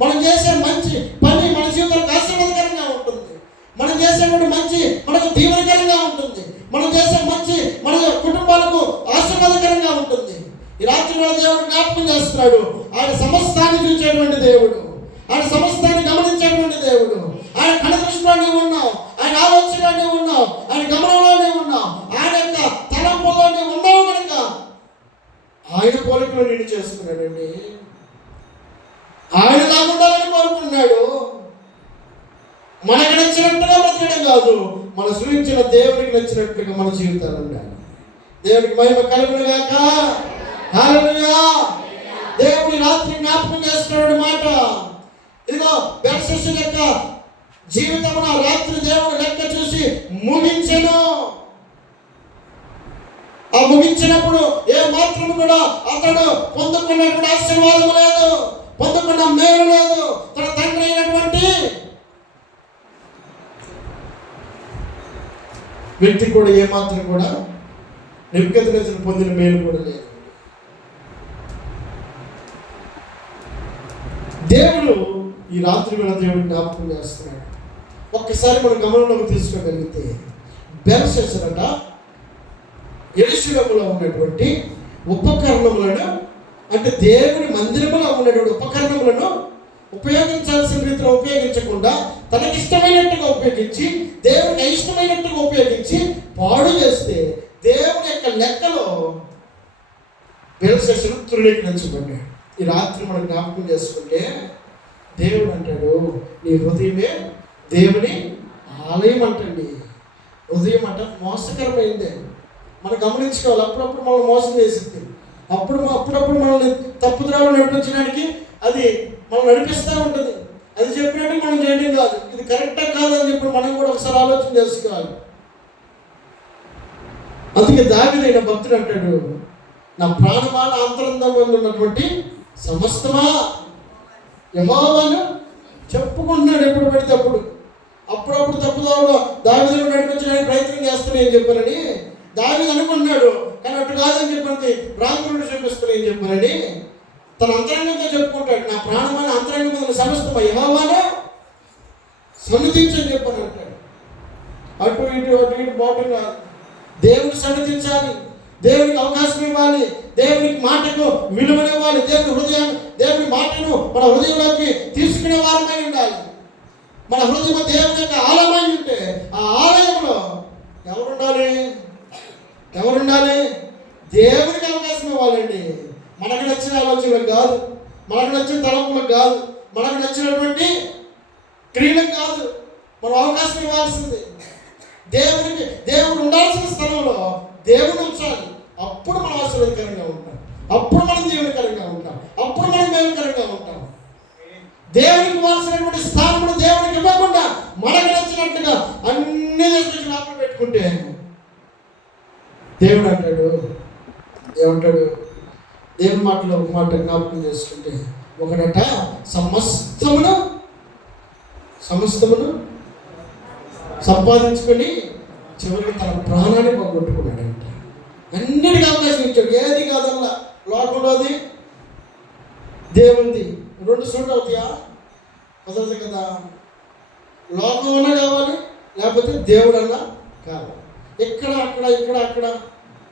మనం చేసే మంచి పని మన జీవితంలో ఆశీర్వాదకరంగా ఉంటుంది. మనం చేసేటువంటి మంచి మనకు దీవెనకరంగా ఉంటుంది. మనం చేసే మంచి మన కుటుంబాలకు ఆశీర్వాదకరంగా ఉంటుంది. ఈ రాత్రి దేవుడు జ్ఞాపకం చేస్తున్నాడు. ఆయన సమస్తాన్ని చూసేటువంటి దేవుడు, ఆయన సమస్తాన్ని గమనించేటువంటి దేవుడు. ఆయన కనుదృష్టిలో నీవు ఉన్నావు, ఆయన ఆలోచనలో నీవు ఉన్నావు, ఆయన గమనంలో నీవు ఉన్నావు, ఆయన యొక్క తలంపులో నీవు ఉన్నావు కనుక ఆయన పోలికలో నిన్ను చేసుకున్నాడండి. ఆయన లాగుండాలని కోరుకున్నాడు. మనకు నచ్చినట్టుగా బ్రతకడం కాదు, మన సృష్టించిన దేవునికి నచ్చినట్టుగా మన జీవితాలు ఉండాలి. దేవునికి మహిమ కలుగును గాక. హల్లెలూయా. దేవుని రాత్రి జ్ఞాపకం చేస్తున్నాడు మాట. ఇదిగో బెల్షస్సరు యొక్క జీవితమున రాత్రి దేవుడు లెక్క చూసి ముగించెను. ఆ ముగించినప్పుడు ఏ మాత్రం కూడా అతడు పొందుకున్నటువంటి ఆశీర్వాదం లేదు, పొందుకున్న మేలు లేదు. తన తండ్రి అయినటువంటి వ్యక్తి కూడా ఏమాత్రం కూడా నెబుకద్నెజరు పొందిన మేలు కూడా లేదు. దేవుడు ఈ రాత్రి వేళ దేవుడు జ్ఞాపకం చేస్తున్నాడు. ఒక్కసారి మనం గమనంలోకి తీసుకోగలిగితే బెల్షస్సరట యెరూషలేములో ఉన్నటువంటి ఉపకరణములను, అంటే దేవుని మందిరములో ఉన్నటువంటి ఉపకరణములను ఉపయోగించాల్సిన రీతిలో ఉపయోగించకుండా తనకిష్టమైనట్టుగా ఉపయోగించి, దేవునికి అయిష్టమైనట్టుగా ఉపయోగించి పాడు చేస్తే దేవుని యొక్క లెక్కలో బెల్షస్సరు తృణీకరించబడ్డాడు. ఈ రాత్రి మనం జ్ఞాపకం చేసుకుంటే దేవుడు అంటాడు, నీ హృదయమే దేవుని ఆలయం అంటండి. హృదయం అంట మోసకరమైందే. మనం గమనించుకోవాలి. అప్పుడప్పుడు మనం మోసం చేసింది, అప్పుడప్పుడు మనల్ని తప్పుద్రాలు నడిపించడానికి అది మనం నడిపిస్తూ ఉంటుంది. అది చెప్పినట్టు మనం చేయడం కాదు, ఇది కరెక్టా కాదని చెప్పి మనం కూడా ఒకసారి ఆలోచన చేసుకోవాలి. అందుకే దావీదైన భక్తుడు అంటాడు, నా ప్రాణమా నా అంతరంగంలో ఉన్నటువంటి సమస్తమా యెహోవాను చెప్పుకుంటున్నాడు. ఎప్పుడు పడితే అప్పుడప్పుడు తప్పుదారులో దావీదును నడిపించడానికి ప్రయత్నం చేస్తాను ఏం చెప్పారని దావీదు అనుకున్నాడు. కానీ అటు కాదని చెప్పి రాంగుడు చూపిస్తాను ఏం చెప్పారని తన అంతరంగంతో చెప్పుకుంటాడు. నా ప్రాణమైన అంతరంగం సమస్తమా యెహోవాను సన్నిధించని చెప్పని అంటాడు. అటు ఇటు బాటం కాదు. దేవుని సన్నిధించాలి, దేవునికి అవకాశం ఇవ్వాలి, దేవునికి మాటకు విలువనివ్వాలి, దేవుని మాటను మన హృదయంలోకి తీసుకునే వారమై ఉండాలి. మన హృదయం దేవుని యొక్క ఆలయమై ఉంటే ఆ ఆలయంలో ఎవరుండాలి? దేవునికి అవకాశం ఇవ్వాలండి. మనకు నచ్చిన ఆలోచనలకు కాదు, మనకు నచ్చిన తలంపులకు కాదు, మనకు నచ్చినటువంటి క్రియలకు కాదు మనం అవకాశం ఇవ్వాల్సింది. దేవుడు ఉండాల్సిన స్థలంలో దేవుడు ఉంచాలి. అప్పుడు మనం ఆశీర్వాదకరంగా ఉంటాం, అప్పుడు మనం దీవెనకరంగా ఉంటాం, అప్పుడు మనం మేలుకరంగా ఉంటాం. దేవునికి ఇవ్వాల్సినటువంటి స్థానంలో దేవునికి ఇవ్వకుండా మనకు నచ్చినట్టుగా అన్ని తీసుకొచ్చి లోపల పెట్టుకుంటే దేవుడు అంటాడు, ఏమంటాడు? దేవుని మాటలో ఒక మాట జ్ఞాపకం చేసుకుంటే, ఒకడట సమస్తమును సంపాదించుకొని చివరికి తన ప్రాణాన్ని పోగొట్టుకున్నాడంట. అన్నిటికీ అవకాశం ఇచ్చాడు, ఏది కాదల్లా. లోకంలోది దేవుంది రెండు సూట్ అవుతాయా? కుదరదు కదా. లోకమన్నా కావాలి, లేకపోతే దేవుడన్నా కావాలి. ఇక్కడ అక్కడ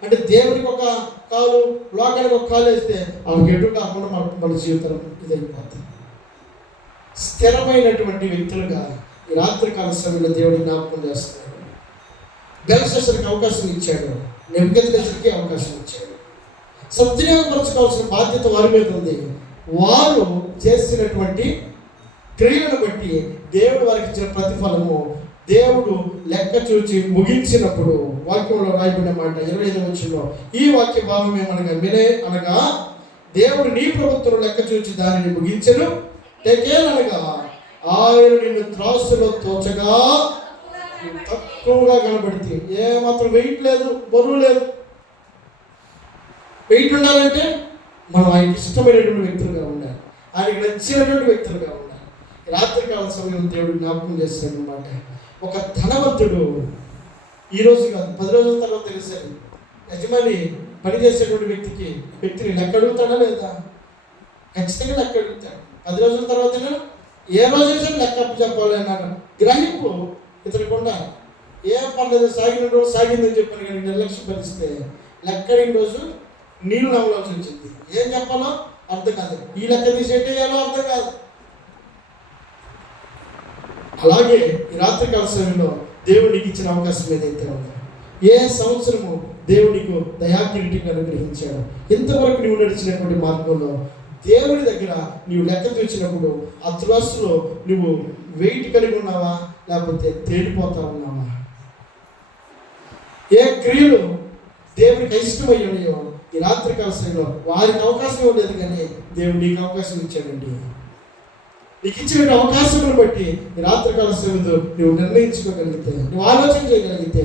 అంటే దేవునికి ఒక కాలు, లోకానికి ఒక కాలు వేస్తే ఆమెకు ఎటు కాకుండా మన జీవితం ఇదైపోతుంది. స్థిరమైనటువంటి వ్యక్తులుగా ఈ రాత్రికాల సమయంలో దేవుడిని జ్ఞాపకం చేస్తున్నాడు. బెల్షస్సరుకి అవకాశం ఇచ్చాడు, నెబుకద్నెజరుకి అవకాశం ఇచ్చాడు. సద్వినియోగపరచుకోవాల్సిన బాధ్యత వారి మీద ఉంది. వారు చేసినటువంటి క్రియలను బట్టి దేవుడు వారికి ఇచ్చిన ప్రతిఫలము దేవుడు లెక్క చూచి ముగించినప్పుడు, వాక్యంలో రాయబడిన మాట 25వ వచనంలో ఈ వాక్య భావం ఏమనగా అనగా దేవుడు నీ ప్రభుత్వం లెక్క చూచి దానిని ముగించెను. తెకేలనగా ఆయన నిన్ను త్రాసులో తోచగా తక్కువగా కనబడితే, ఏమాత్రం వెయిట్ లేదు, బరువు లేదు. వెయిట్ ఉండాలంటే మనం ఆయనకి ఇష్టమైనటువంటి వ్యక్తులుగా ఉండాలి, ఆయనకి నచ్చినటువంటి వ్యక్తులుగా ఉండాలి. రాత్రికాల సమయం దేవుడు జ్ఞాపకం చేస్తాడు అన్నమాట. ఒక ధనవంతుడు ఈరోజు కాదు 10 రోజుల తర్వాత తెలిసాడు. యజమాని పనిచేసేటువంటి వ్యక్తిని లెక్క అడుగుతాడా లేదా? ఖచ్చితంగా లెక్క అడుగుతాడు. 10 రోజుల తర్వాత ఏ రోజు చేసినా లెక్క చెప్పాలి అన్నాడు. గ్రహింపు ఇతనికుండా ఏ పర్లేదు, సాగిన రోజు సాగిందని చెప్పాను, కానీ నిర్లక్ష్యం పరిస్తే లెక్క అడిగిన రోజు నీళ్ళు నవ్వాల్సి వచ్చింది. ఏం చెప్పాలో అర్థం కాదు, ఈ లెక్క తీసేటే ఏమో అర్థం కాదు. అలాగే ఈ రాత్రికాల సమయంలో దేవుడికి ఇచ్చిన అవకాశం ఏదైతే ఉందో, ఏ సంవత్సరము దేవుడికి దయాకిరీటిని అనుగ్రహించాడు, ఇంతవరకు నువ్వు నడిచినటువంటి మార్గంలో దేవుడి దగ్గర నీవు లెక్క తీర్చినప్పుడు ఆ త్రాసులో నువ్వు వెయిట్ కలిగి ఉన్నావా, లేకపోతే తేలిపోతా ఉన్నావా? ఏ క్రియలు దేవుడికి ఇష్టమయ్యాయో ఈ రాత్రికాల సమయంలో వారికి అవకాశం ఇవ్వలేదు, కానీ దేవుడు నీకు అవకాశం ఇచ్చాడండి. నీకు ఇచ్చిన అవకాశములను బట్టి ఈ రాత్రికాల సమయంలో నువ్వు నిర్ణయించుకోగలిగితే, నువ్వు ఆలోచన చేయగలిగితే,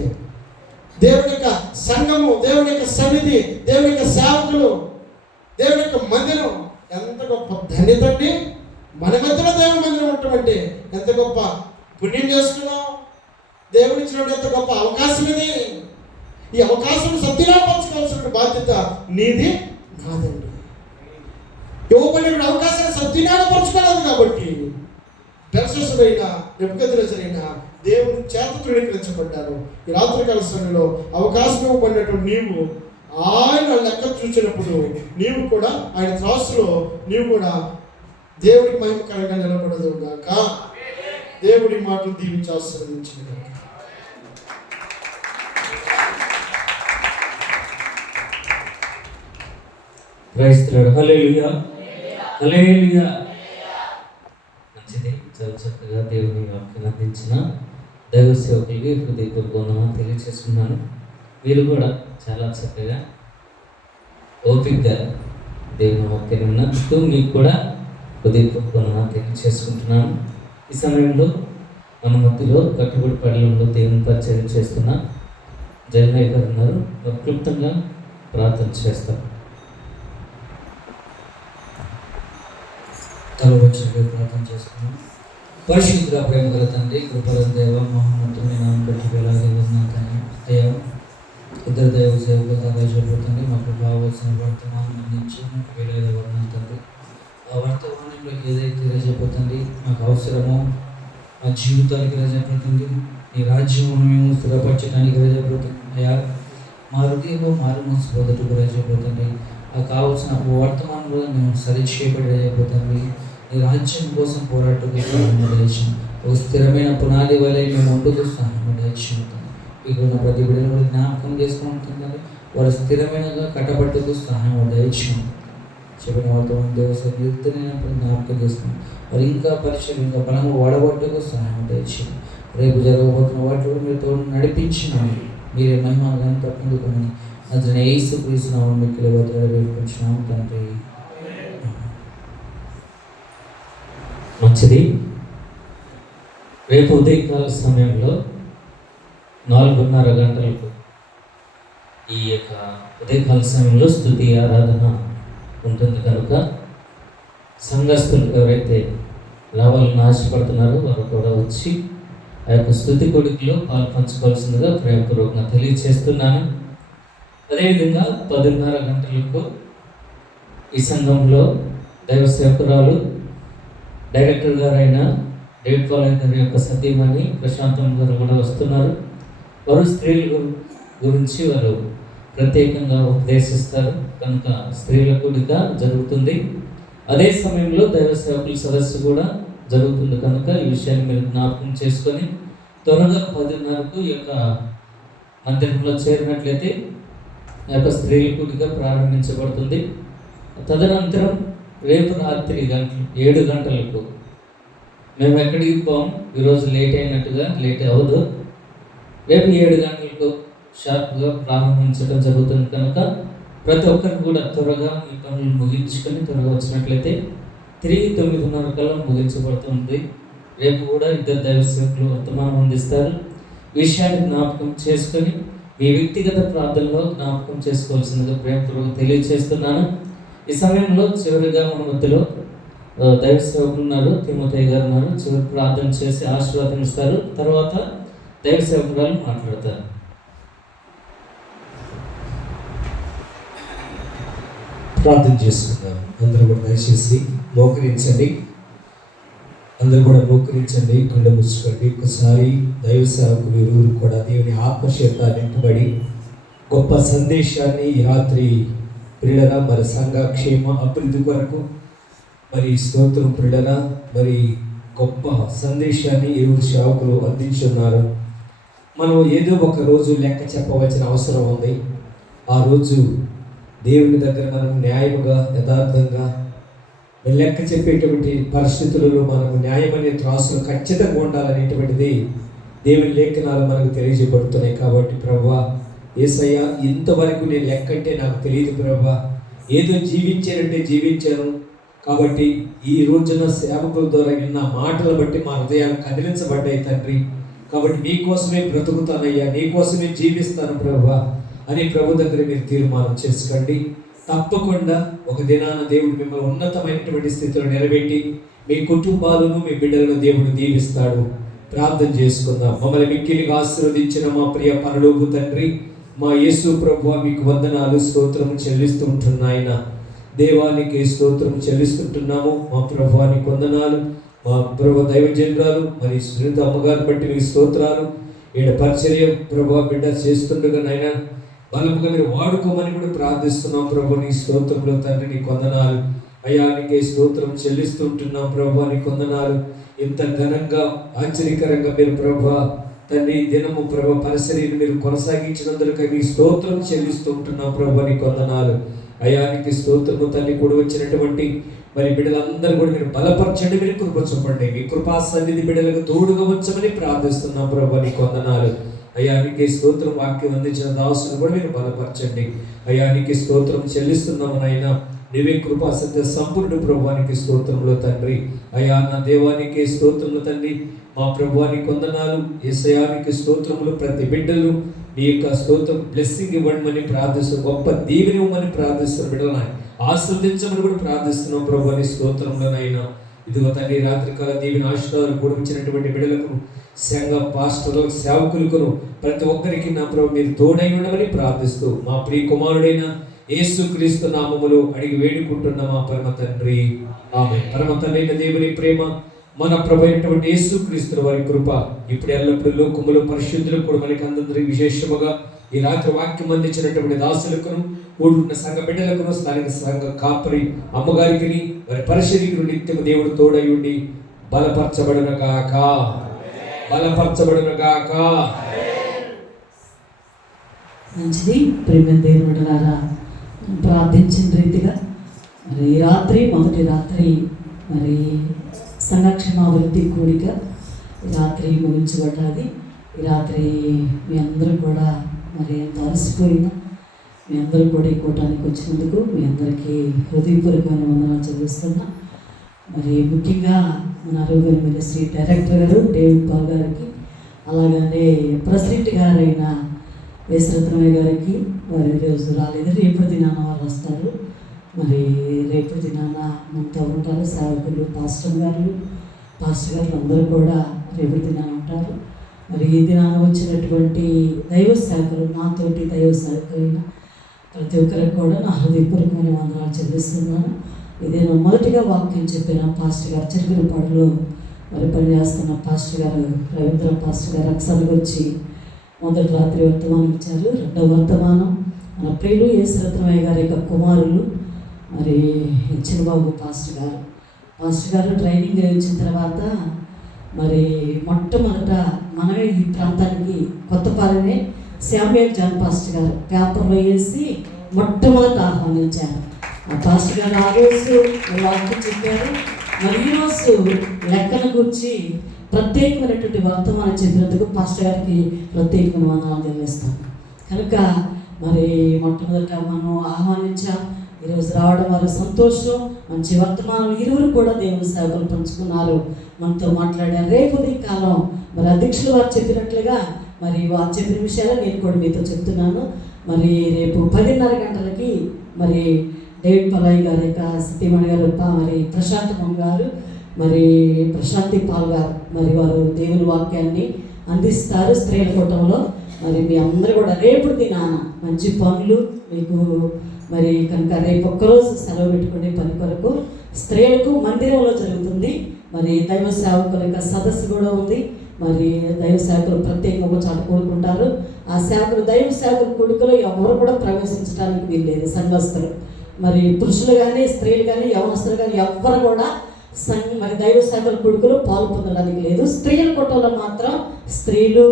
దేవుని యొక్క సంఘము, దేవుని యొక్క సన్నిధి, దేవుని యొక్క సేవకులు, దేవుని యొక్క మందిరం ఎంత గొప్ప ధన్యత అండి. మన మధ్యలో దేవుని మందిరం ఉంటామంటే ఎంత గొప్ప పుణ్యం చేసుకున్నాం. దేవుడు ఇచ్చినప్పుడు ఎంత గొప్ప అవకాశం ఇది. ఈ అవకాశం సద్వినియోగపరచుకోవాల్సిన బాధ్యత నీది, నాదండి. ఇవ్వబడిన అవకాశాన్ని సద్వినియోగపరచుకోలేదు కాబట్టి బెల్షస్సరుడైనా నెబుకద్నెజరైనా దేవుని చేత తృణీకరించబడ్డారు. ఈ రాత్రికాల సమయంలో అవకాశం ఇవ్వబడినటువంటి నీవు ఆయన లెక్క చూసినప్పుడు నీవు కూడా ఆయన త్రాసులో నీవు కూడా దేవుడికి మహిమకరంగా నిలబడదు గాక. దేవుడి మాటలు దీవించి ఆశీర్వదించిన గాక. Praise the Lord. Hallelujah, hallelujah. మంచిది, చాలా చక్కగా దేవుని వాక్యాన్ని అందించిన దైవ సేవకులకి హృదయపూర్వక వందనాలు తెలియజేస్తున్నాను. మీరు కూడా చాలా చక్కగా ఓపికగా దేవుని వాక్యాన్ని విన్నందుకు మీకు కూడా హృదయపూర్వక వందనాలు తెలియజేసుకుంటున్నాను. ఈ సమయంలో మన మధ్యలో కట్టుబడి పడలంలో దేవుని పరిచయం చేస్తున్న జగనయ్య గారు ఉన్నారు. క్లుప్తంగా ప్రార్థన చేస్తారు. తలవచ్చి ప్రార్థన చేసుకున్నాం. పరిశుద్ధ ప్రేమ గల తండ్రి, కృపల దేవ, మహోన్నతుని నామం పెట్టి వేలాది వందనాలు అయ్యా. ఇద్దరు దైవ సేవకులు రాజపోతుంది, మాకు కావాల్సిన వర్తమానం అందించి మాకు వేలాది వందనాలు తండ్రి. ఆ వర్తమానంలో ఏదైతే రజపోతుంది మాకు అవసరమో మా జీవితానికి రజపోతుంది, నీ రాజ్యం మేము స్థిరపరచడానికి రజపోతుంది అయ్యా. మా హృదయంలో మారు మనసు పొందటకు రజపోతుంది. ఆ కావాల్సిన వర్తమానంలో మేము సరిచేయబడి రజపోతుంది. నీ రాజ్యం కోసం పోరాటకు దయచేయం. ఒక స్థిరమైన పునాది వలె మేము ఉండుకు సహాయం దయచేయం. ఇక్కడ ఉన్న ప్రతి బిడ్డను జ్ఞాపకం చేసుకుంటున్నారు, వారు స్థిరమైనగా కట్టబట్టుకు సహాయం దయచేయం. చెప్పిన వాళ్ళతో దేవస్థానం జ్ఞాపకం చేసుకున్నాం. వారు ఇంకా పరిచయం, ఇంకా బలంగా వాడబట్టుకు సహాయం దయచేయం. రేపు జరగబోతున్న వాటిలో మీరు తోడు నడిపించినాము. మీరే మహిమను తప్పుకొని అతను యేసు క్రీస్తు నామమున మిక్కిలి వేడుకొంచున్నాము తండ్రి. మంచిది. రేపు ఉదయకాల సమయంలో 4:30 గంటలకు ఈ యొక్క ఉదయకాల సమయంలో స్తుతి ఆరాధన ఉంటుంది కనుక సంఘస్థులు ఎవరైతే రావాలని ఆశపడుతున్నారో వారు కూడా వచ్చి ఆ యొక్క స్తుతి కొడుకులో పాలు పంచుకోవాల్సిందిగా ప్రేమపూర్వకంగా తెలియజేస్తున్నాను. అదేవిధంగా 10:30 గంటలకు ఈ సంఘంలో దైవ సేవకురాలు డైరెక్టర్ గారైన డేవిడ్ పాలయ్య గారి యొక్క సతీమణి ప్రశాంతం గారు కూడా వస్తున్నారు. వారు స్త్రీల గురించి వారు ప్రత్యేకంగా ఉపదేశిస్తారు కనుక స్త్రీల కూడిక జరుగుతుంది. అదే సమయంలో దైవ సేవకుల సదస్సు కూడా జరుగుతుంది కనుక ఈ విషయాన్ని మీరు జ్ఞాపకం చేసుకొని త్వరగా 10:30కు ఈ యొక్క మందిరంలో చేరినట్లయితే ఆ యొక్క స్త్రీల కూడిక ప్రారంభించబడుతుంది. తదనంతరం రేపు రాత్రి 7 గంటలకు మేము ఎక్కడికి పోం, ఈరోజు లేట్ అయినట్టుగా లేట్ అవ్వదు. రేపు 7 గంటలకు షార్ప్గా ప్రారంభించడం జరుగుతుంది కనుక ప్రతి ఒక్కరు కూడా త్వరగా ఈ పనులు ముగించుకొని త్వరగా వచ్చినట్లయితే తిరిగి 9:30 కల్లా ముగించబడుతుంది. రేపు కూడా 2 దైవ సేవకులు వర్తమానం అందిస్తారు. విషయాన్ని జ్ఞాపకం చేసుకొని మీ వ్యక్తిగత ప్రార్థనలో జ్ఞాపకం చేసుకోవాల్సిందిగా ప్రేమపూర్వకంగా తెలియజేస్తున్నాను. ఈ సమయంలో చివరిగా మన మధ్యలో దైవ సేవకులు ఉన్నారు, తిమోతయ్య గారు ఉన్నారు. చివరి ప్రార్థన చేసి ఆశీర్వాదం ఇస్తారు. తర్వాత దైవ సేవకురాలు మాట్లాడతారు. ప్రార్థన చేసుకుందాం. అందరూ కూడా దయచేసి మోకరించండి. అందరూ కూడా మోకరించండి, కళ్ళు ముచ్చుకోండి. ఒకసారి దైవ సేవకులు ఇరువురు కూడా దేవుని ఆత్మచేత నింపబడి గొప్ప సందేశాన్ని ఈ రాత్రి ప్రియులరా మరి సంఘ క్షేమ అభివృద్ధి కొరకు మరి స్తోత్రం ప్రియులరా మరి గొప్ప సందేశాన్ని ఇరువురు సేవకులు అందించున్నారు. మనం ఏదో ఒక రోజు లెక్క చెప్పవలసిన అవసరం ఉంది. ఆ రోజు దేవుని దగ్గర మనం న్యాయముగా యథార్థంగా లెక్క చెప్పేటువంటి పరిస్థితులలో మనకు న్యాయమనే త్రాసులు ఖచ్చితంగా ఉండాలనేటువంటిది దేవుని లేఖనాలు మనకు తెలియజేయబడుతున్నాయి. కాబట్టి ప్రభువా యేసయ్య, ఇంతవరకు నేను లెక్క అంటే నాకు తెలియదు ప్రభువా, ఏదో జీవించానంటే జీవించాను. కాబట్టి ఈ రోజున సేవకుల ద్వారా విన్న మాటలు బట్టి మా హృదయాలు కదిలించబడ్డాయి తండ్రి. కాబట్టి నీకోసమే బ్రతుకుతానయ్యా, నీకోసమే జీవిస్తాను ప్రభువా అని ప్రభు దగ్గర మీరు తీర్మానం చేసుకోండి. తప్పకుండా ఒక దినాన దేవుడు మిమ్మల్ని ఉన్నతమైనటువంటి స్థితిలో నిలబెట్టి మీ కుటుంబాలను మీ బిడ్డలను దేవుడు దీవిస్తాడు. ప్రార్థన చేసుకుందాం. మమ్మల్ని మిక్కిలిగా ఆశీర్వదించిన మా ప్రియ పరలోక తండ్రి, మా యేసు ప్రభువా మీకు వందనాలు స్తోత్రము చెల్లిస్తూ ఉంటున్నాయన. దేవానికి స్తోత్రము చెల్లిస్తుంటున్నాము. మా ప్రభువానికి వందనాలు. మా ప్రభు దైవజనురాలు మరి శ్రీత అమ్మగారు బట్టి మీకు స్తోత్రాలు. ఈడ పరిచర్య ప్రభు బిడ్డ చేస్తుండగా నాయన బలముగా మీరు వాడుకోమని కూడా ప్రార్థిస్తున్నాం ప్రభు. నీ స్తోత్రంలో తండ్రి నీకు వందనాలు అయ్యా, నీకే స్తోత్రం చెల్లిస్తుంటున్నాం ప్రభు. నీకు వందనాలు. ఇంత ఘనంగా ఆశ్చర్యకరంగా మీరు ప్రభు తండ్రి దినము ప్రభు పరిసరీని మీరు కొనసాగించినందుకు మీ స్తోత్రం చెల్లిస్తూ ఉంటున్నాం ప్రభు. నీకు వందనాలు అయ్యా, నీకు స్తోత్రము తల్లి కూడా వచ్చినటువంటి మరి బిడ్డలందరూ కూడా మీరు బలపరచండి, మీరు కృప చూపండి. మీ కృపా సన్నిధి బిడ్డలకు తోడుగా వచ్చమని ప్రార్థిస్తున్నాం ప్రభు. నీకు వందనాలు అయ్యా, నీకే స్తోత్రం. వాక్యం అందించిన దాసును కూడా మీరు బలపరచండి అయ్యా. నీకే స్తోత్రం చెల్లిస్తున్నాము నాయన. నీవే కృపా సత్య సంపూర్ణ ప్రభువానికి స్తోత్రంలో తండ్రి. అయ్యా నా దేవానికి స్తోత్రములు తండ్రి. మా ప్రభువానికి వందనాలు. యేసయ్యానికి స్తోత్రములు. ప్రతి బిడ్డలు నీ యొక్క స్తోత్రం బ్లెస్సింగ్ ఇవ్వడమని ప్రార్థిస్తున్నాం. గొప్ప దీవెని ఇవ్వమని ప్రార్థిస్తున్నాం. బిడ్డలు ఆశీర్వదించమని కూడా ప్రార్థిస్తున్నాం ప్రభువాని స్తోత్రంలోనైనా. ఇదిగో తండ్రి రాత్రికాల దీవెన ఆశీర్వాదాలు కూడా ఇచ్చినటువంటి బిడ్డలకు, సంఘ పాస్టర్లకు, సేవకులకు, ప్రతి ఒక్కరికి నా ప్రభు మీరు తోడై ఉండమని ప్రార్థిస్తూ మా ప్రియ కుమారుడైన యేసుక్రీస్తు నామములో అడిగి వేడుకుంటున్న మా పరమ తండ్రి ఆమేన్. పరమ తండ్రి అయిన దేవుని ప్రేమ, మన ప్రభు అయినటువంటి యేసుక్రీస్తుల వారి కృప ఇప్పుడు ఎల్లప్పుడూ లోకములో పరిశుద్ధులకు కూడా మనకి అందరికీ విశేషముగా ఈ రాత్రి వాక్యం అందించినటువంటి దాసులకును, కూడున్న సంఘ బిడ్డలకును, స్థానిక సంఘ కాపరి అమ్మగారికి వారి పరిశుద్ధికి నిత్యము దేవుడు తోడై ఉండి బలపరచబడునగాక, బలపరచబడునగాక. మంచిది. ప్రేమ దేవుడులారా, ప్రార్థించిన రీతిగా మరి ఈ రాత్రి మొదటి రాత్రి మరి సంఘక్షేమాభివృద్ధి కూడిక ఈ రాత్రి ముగించబడ్డది. ఈ రాత్రి మీ అందరూ కూడా మరి ఎంత అలసిపోయినా మీ అందరూ కూడా ఈ కూటానికి వచ్చినందుకు మీ అందరికీ హృదయపూర్వకమైన వందనాలు చెల్లిస్తున్నా. మరి ముఖ్యంగా మన అరువుగారి మినిస్ట్రీ డైరెక్టర్ గారు డేవిడ్ పాల్ గారికి, అలాగనే ప్రెసిడెంట్ గారైన వేసరత్నమయ్య గారికి వారి రోజు రాలేదు, రేపు దినాన వారు వస్తారు. మరి రేపు దినాన మనతో ఉంటారు సేవకులు, పాస్టర్ గారు అందరూ కూడా రేపు దినాన ఉంటారు. మరి ఈ దినాన వచ్చినటువంటి దైవ సేవకులు, నాతోటి దైవ సేవకులైన ప్రతి ఒక్కరికి కూడా నా హృదయపూర్వకమైన వందనాలు చెల్లిస్తున్నాను. ఇదే మొదటిగా వాక్యం చెప్పిన పాస్టర్ గారు, చిరుగులపాడులో మరి పనిచేస్తున్న పాస్టర్ గారు రవీంద్ర పాస్టర్ గారు అక్సర్కి వచ్చి మొదటి రాత్రి వర్తమానం ఇచ్చారు. రెండవ వర్తమానం మన ప్రియులు యేసరత్నమయ్య గారి యొక్క కుమారులు మరి చిన్నబాబు పాస్టర్ గారు ట్రైనింగ్ ఇచ్చిన తర్వాత మరి మొట్టమొదట మనమే ఈ ప్రాంతానికి కొత్తపాలెమే శామ్యూయల్ జాన్ పాస్టర్ గారు పేపర్లో వేసి మొట్టమొదట ఆహ్వానించారు. ఆ పాస్టర్ గారు ఆ రోజు వాక్యం చెప్పారు. మరి ఈరోజు లెక్కల గురించి ప్రత్యేకమైనటువంటి వర్తమానం చెప్పినందుకు పాస్టర్ గారికి ప్రత్యేకమైన వందనాలు తెలియజేస్తాను. కనుక మరి మొట్టమొదట మనం ఆహ్వానించాం. ఈరోజు రావడం వారి సంతోషం. మంచి వర్తమానం ఇరువురు కూడా దేవుని సేవకులు పంచుకున్నారు, మనతో మాట్లాడారు. రేపు కాలం మరి అధ్యక్షులు వారు చెప్పినట్లుగా మరి వారు చెప్పిన విషయాలు నేను కూడా మీతో చెప్తున్నాను. మరి రేపు 10:30 గంటలకి మరి డేవిడ్ పలయ్య గారి యొక్క సతీమణి గారు మరి ప్రశాంతమ్మ గారు మరి ప్రశాంతి పాల్ గారు మరి వారు దేవుని వాక్యాన్ని అందిస్తారు స్త్రీల కూటంలో. మరి మీ అందరూ కూడా రేపు దినాన మంచి పనులు మీకు మరి కనుక రేపు ఒక్కరోజు సెలవు పెట్టుకునే పని కొరకు స్త్రీలకు మందిరంలో జరుగుతుంది. మరి దైవ సేవకుల యొక్క సదస్సు కూడా ఉంది. మరి దైవ సేవకులు ప్రత్యేకంగా ఒక చోట కోరుకుంటారు. ఆ సేవకులు దైవ సేవకుల కొడుకులో ఎవరు కూడా ప్రవేశించడానికి వీల్లేదు. సంఘస్థులు మరి పురుషులు కానీ స్త్రీలు కానీ యవనస్తులు కానీ ఎవ్వరు కూడా మరి దైవ సేవకుల కొడుకులు పాలు పొందడానికి లేదు. స్త్రీల కొట్టలో మాత్రం స్త్రీలు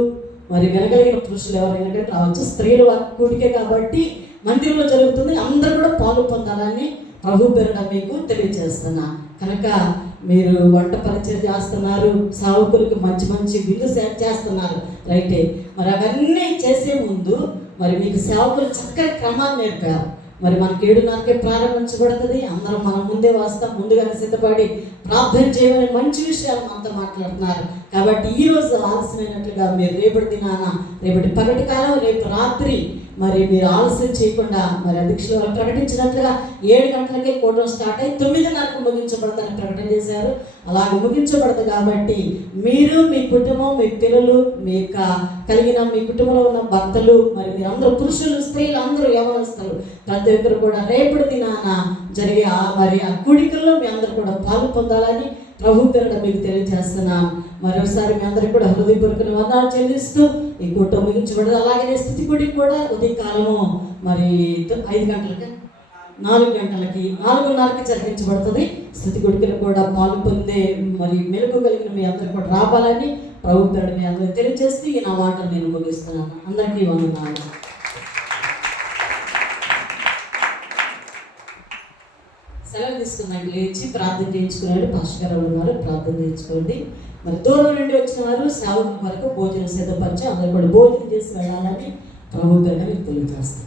మరి వినగలిగిన పురుషులు ఎవరైనా కానీ రావచ్చు. స్త్రీలు కూడికే కాబట్టి మందిరంలో జరుగుతుంది. అందరూ కూడా పాలు పొందాలని ప్రభు పేరున మీకు తెలియజేస్తున్నా. కనుక మీరు వంట పరిచయం చేస్తున్నారు, సావుకులకు మంచి మంచి విందు చేస్తున్నారు, రైటే. మరి అవన్నీ చేసే ముందు మరి మీకు సేవకులు చక్కని క్రమాన్ని నేర్పారు. మరి మనకి 7:30కే ప్రారంభించబడుతుంది. అందరం మనం ముందే వస్తాం, ముందుగానే సిద్ధపడి ప్రార్థన చేయమని మంచి విషయాలు మనతో మాట్లాడుతున్నారు. కాబట్టి ఈరోజు ఆలస్యమైనట్లుగా మీరు రేపటి దినాన, రేపటి పగటి కాలం, రేపు రాత్రి మరి మీరు ఆలస్యం చేయకుండా మరి అధ్యక్షులు వారు ప్రకటించినట్లుగా 7 గంటలకే కూటం స్టార్ట్ అయ్యి 9:30కు ముగించబడతారని ప్రకటన చేశారు. అలాగే ముగించబడదు కాబట్టి మీరు, మీ కుటుంబం, మీ పిల్లలు, మీ యొక్క కలిగిన మీ కుటుంబంలో ఉన్న భర్తలు, మరి మీరందరూ పురుషులు, స్త్రీలు, అందరూ యవనస్తులు ప్రతి ఒక్కరు కూడా రేపటి దినాన జరిగే మరి ఆ కూడికల్లో మీ అందరూ కూడా పాలు పొందాలని ప్రభు పేరున మీకు తెలియజేస్తున్నాను. మరోసారి మీ అందరికీ కూడా హృదయపూర్వక వందనాలు చెల్లిస్తూ ఈ కూటమి ముగించబడదు. అలాగే స్థితి గుడికి కూడా ఉదయకాలము మరి 5 గంటలకి 4 గంటలకి 4:30కి జరిగించబడుతుంది. స్థితి గుడికలు కూడా పాలు పొందే మరి మెలుగు కలిగిన మీ అందరూ కూడా రావాలని ప్రభు పేరున మీ అందరికీ తెలియజేస్తూ ఈ నా మాటలు నేను ముగిస్తున్నాను. అందరికీ వందనాలు. సెలవు తీసుకున్నాడు, లేచి ప్రార్థన చేయించుకున్నాడు. పాస్టర్ గారు ఉన్నారు, ప్రార్థన చేయించుకోండి. మరి దూరం నుండి వచ్చిన వారు సేవకుల వరకు భోజనం సిద్ధపరిచి అందరూ కూడా భోజనం చేసి వెళ్ళాలని ప్రభు గారిని మీకు తెలియజేస్తాను.